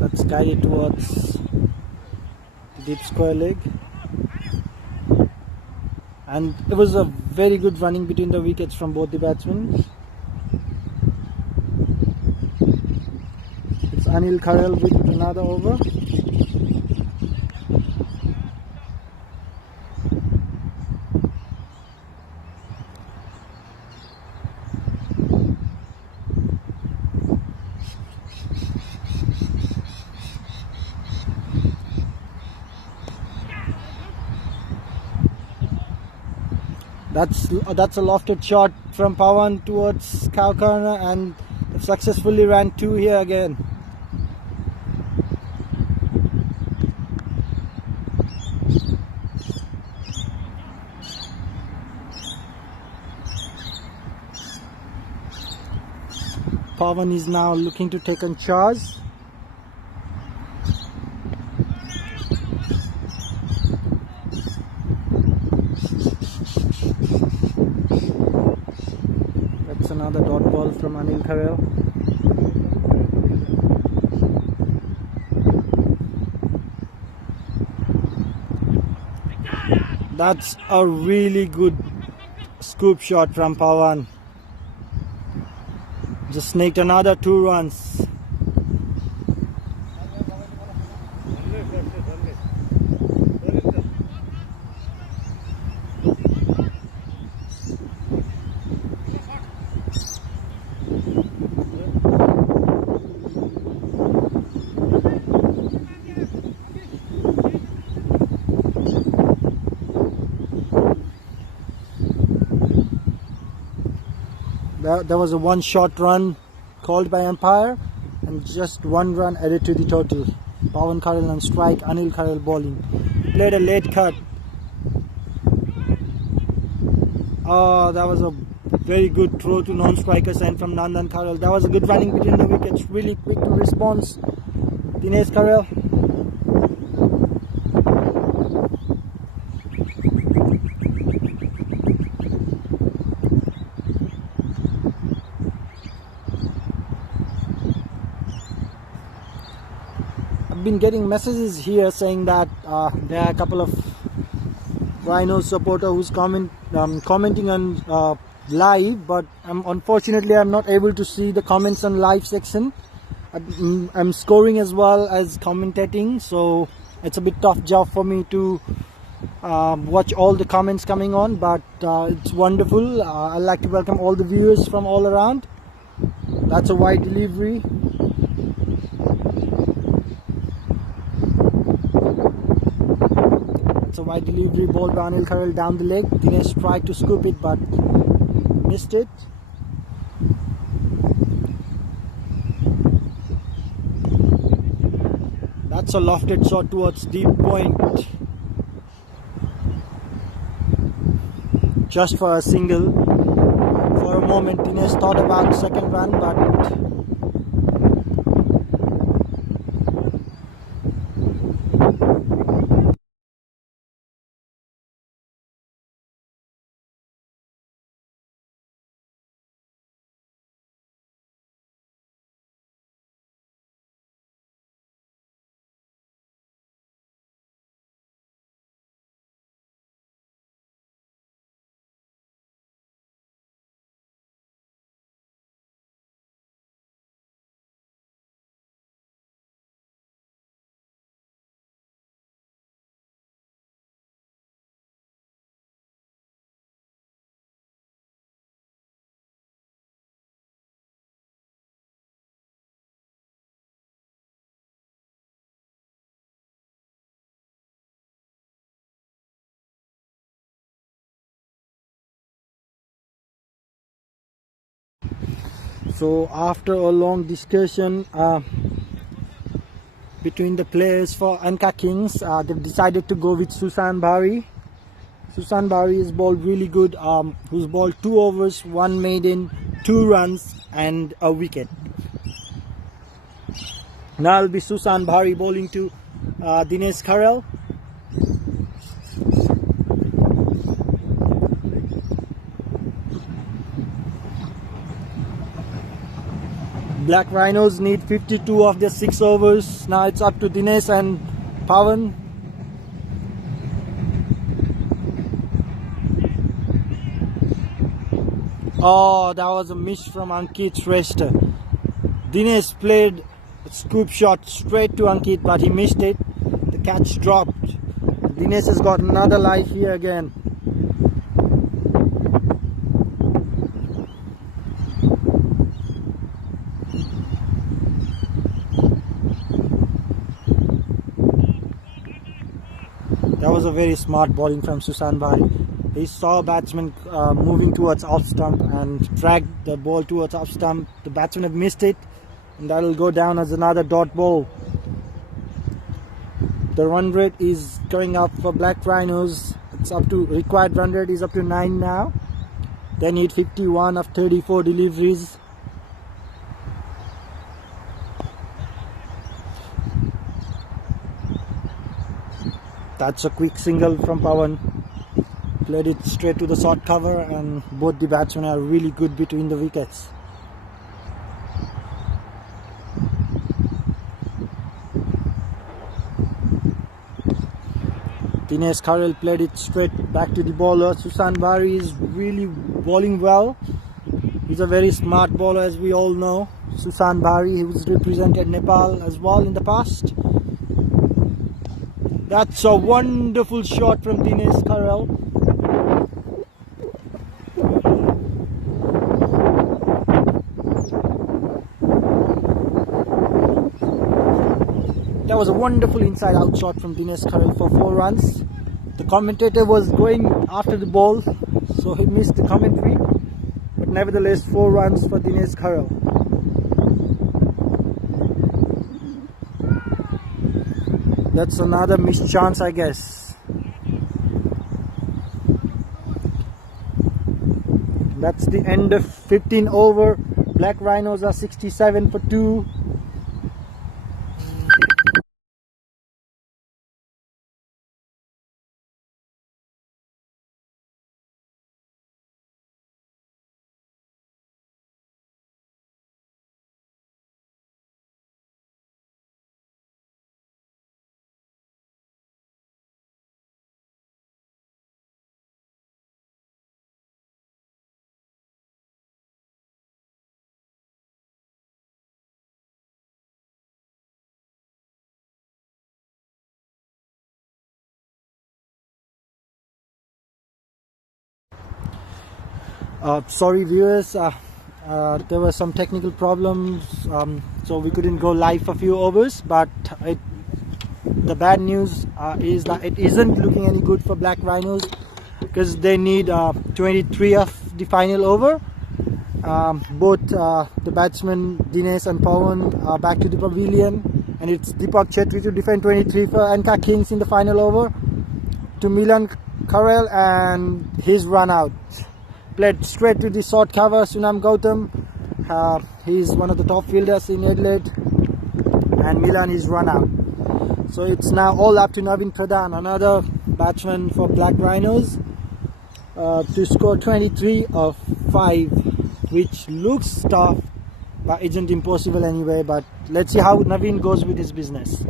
Let's guide it towards the deep square leg. And it was a very good running between the wickets from both the batsmen. It's Anil Kharel with another over. That's a lofted shot from Pawan towards cow corner, and successfully ran 2 here again. Pawan is now looking to take on charge. That's another dot ball from Anil Kharel. That's a really good scoop shot from Pawan. Just snaked another 2 runs. there was a one shot run called by umpire and just one run added to the total. Pawan Kharel on strike, Anil Kharel bowling. He played a late cut. Oh, that was a very good throw to non-striker send from Nandan Kharel. That was a good running between the wickets. Really quick to response. Dinesh Kharel. I've been getting messages here saying that there are a couple of RHINOS supporter who's commenting on live, but unfortunately I'm not able to see the comments on live section. I'm scoring as well as commentating, so it's a bit tough job for me to watch all the comments coming on, but it's wonderful. I'd like to welcome all the viewers from all around. That's a wide delivery. It's a wide delivery ball by Anil Kharel down the leg. Dinesh tried to scoop it but missed it. That's a lofted shot towards deep point. Just for a single. For a moment Dinesh thought about second run, but so after a long discussion between the players for ANCA Kings, they've decided to go with Susan Bari. Susan Bari is bowled really good, who's bowled 2 overs, 1 maiden, 2 runs and a wicket. Now it'll be Susan Bari bowling to Dinesh Kharel. Black RHINOS need 52 of their 6 overs. Now it's up to Dinesh and Pawan. Oh, that was a miss from Ankit Shrestha. Dinesh played a scoop shot straight to Ankit, but he missed it. The catch dropped. Dinesh has got another life here again. That was a very smart bowling from Susan Bari. He saw a batsman moving towards off stump and dragged the ball towards off stump. The batsman have missed it, and that will go down as another dot ball. The run rate is going up for Black RHINOS. It's up to required run rate is up to 9 now. They need 51 of 34 deliveries. That's a quick single from Pawan. Played it straight to the short cover, and both the batsmen are really good between the wickets. Dinesh Kharel played it straight back to the bowler. Susan Bari is really bowling well. He's a very smart bowler, as we all know. Susan Bari, who's represented Nepal as well in the past. That's a wonderful shot from Dinesh Kharel. That was a wonderful inside out shot from Dinesh Kharel for 4 runs. The commentator was going after the ball, so he missed the commentary. But nevertheless 4 runs for Dinesh Kharel. That's another missed chance, I guess. That's the end of 15 over. Black Rhinos are 67 for 2. Sorry viewers, there were some technical problems, so we couldn't go live for a few overs, but the bad news is that it isn't looking any good for Black Rhinos, because they need 23 of the final over. Both the batsmen Dinesh and Pawan are back to the pavilion, and it's Deepak Chetri to defend 23 for ANCA Kings in the final over to Milan Kharel, and his run out. Played straight to the short cover, Sunam Gautam. He's one of the top fielders in Adelaide, and Milan is run out. So it's now all up to Navin Pradhan, another batsman for Black Rhinos, to score 23 of 5, which looks tough but isn't impossible anyway. But let's see how Navin goes with his business.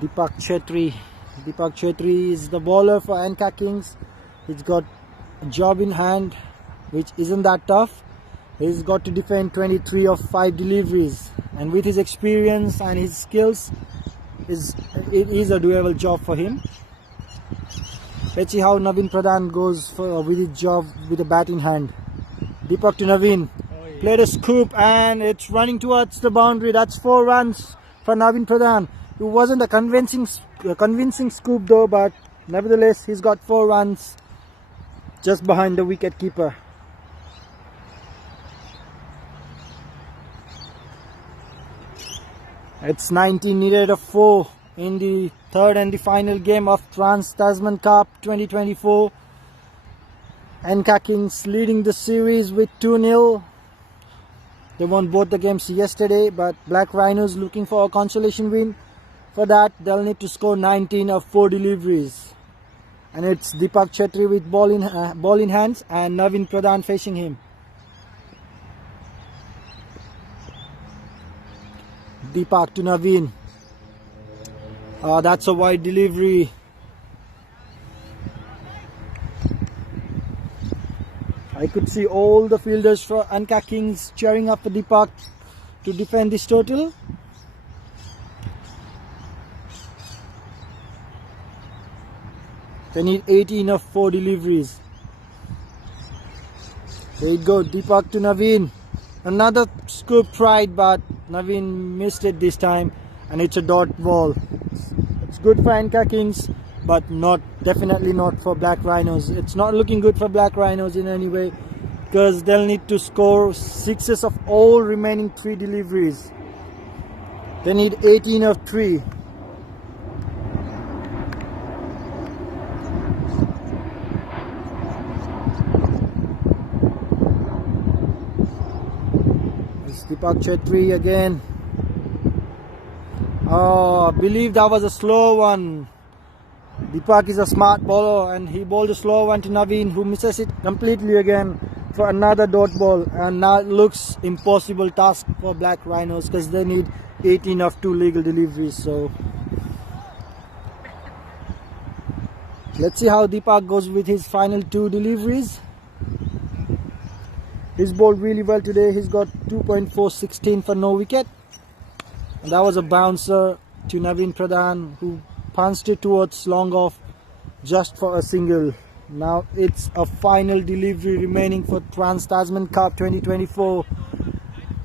Deepak Chetri is the bowler for ANCA Kings. He's got a job in hand which isn't that tough. He's got to defend 23 of 5 deliveries, and with his experience and his skills, it is a doable job for him. Let's see how Navin Pradhan goes with his job with a bat in hand. Deepak to Navin. Played a scoop and it's running towards the boundary. That's 4 runs for Navin Pradhan. It wasn't a convincing scoop though, but nevertheless he's got 4 runs just behind the wicket keeper. It's 19 needed of 4 in the third and the final game of Trans-Tasman Cup 2024. ANCA Kings leading the series with 2-0. They won both the games yesterday, but Black Rhinos looking for a consolation win. For that, they'll need to score 19 of 4 deliveries. And it's Deepak Chetri with ball in hands and Navin Pradhan facing him. Deepak to Navin. That's a wide delivery. I could see all the fielders for ANCA Kings cheering up for Deepak to defend this total. They need 18 of 4 deliveries. There you go, Deepak to Navin. Another scoop tried, but Navin missed it this time, and it's a dot ball. It's good for ANCA Kings, but definitely not for Black Rhinos. It's not looking good for Black Rhinos in any way, because they'll need to score 6s of all remaining 3 deliveries. They need 18 of 3. It's Deepak Chetri again. Oh, I believe that was a slow one. Deepak is a smart bowler and he bowled a slow one to Navin, who misses it completely again for another dot ball, and now it looks impossible task for Black Rhinos because they need 18 of 2 legal deliveries. So let's see how Deepak goes with his final 2 deliveries. He's bowled really well today. He's got 2.416 for no wicket. And that was a bouncer to Naveen Pradhan, who punched it towards long off just for a single. Now it's a final delivery remaining for Trans-Tasman Cup 2024.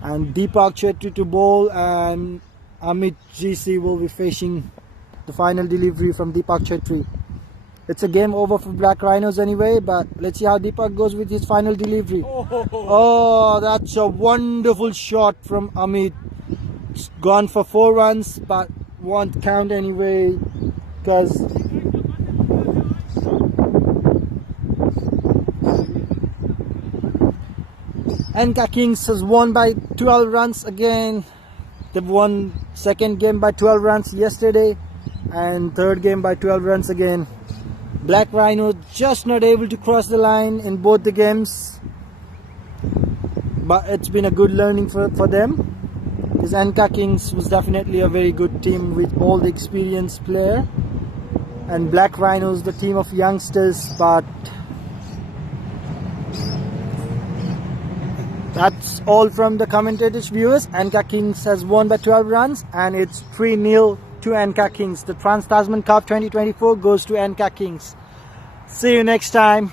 And Deepak Chetri to bowl, and Amit GC will be facing the final delivery from Deepak Chetri. It's a game over for Black Rhinos anyway, but let's see how Deepak goes with his final delivery. Oh, that's a wonderful shot from Amit. It's gone for 4 runs, but won't count anyway because ANCA Kings has won by 12 runs again. They've won second game by 12 runs yesterday and third game by 12 runs again. Black Rhino just not able to cross the line in both the games, but it's been a good learning for them. Because ANCA Kings was definitely a very good team with all the experienced player, and Black Rhinos the team of youngsters, but that's all from the commentators' viewers. ANCA Kings has won by 12 runs and it's 3-0 to ANCA Kings. The Trans-Tasman Cup 2024 goes to ANCA Kings. See you next time.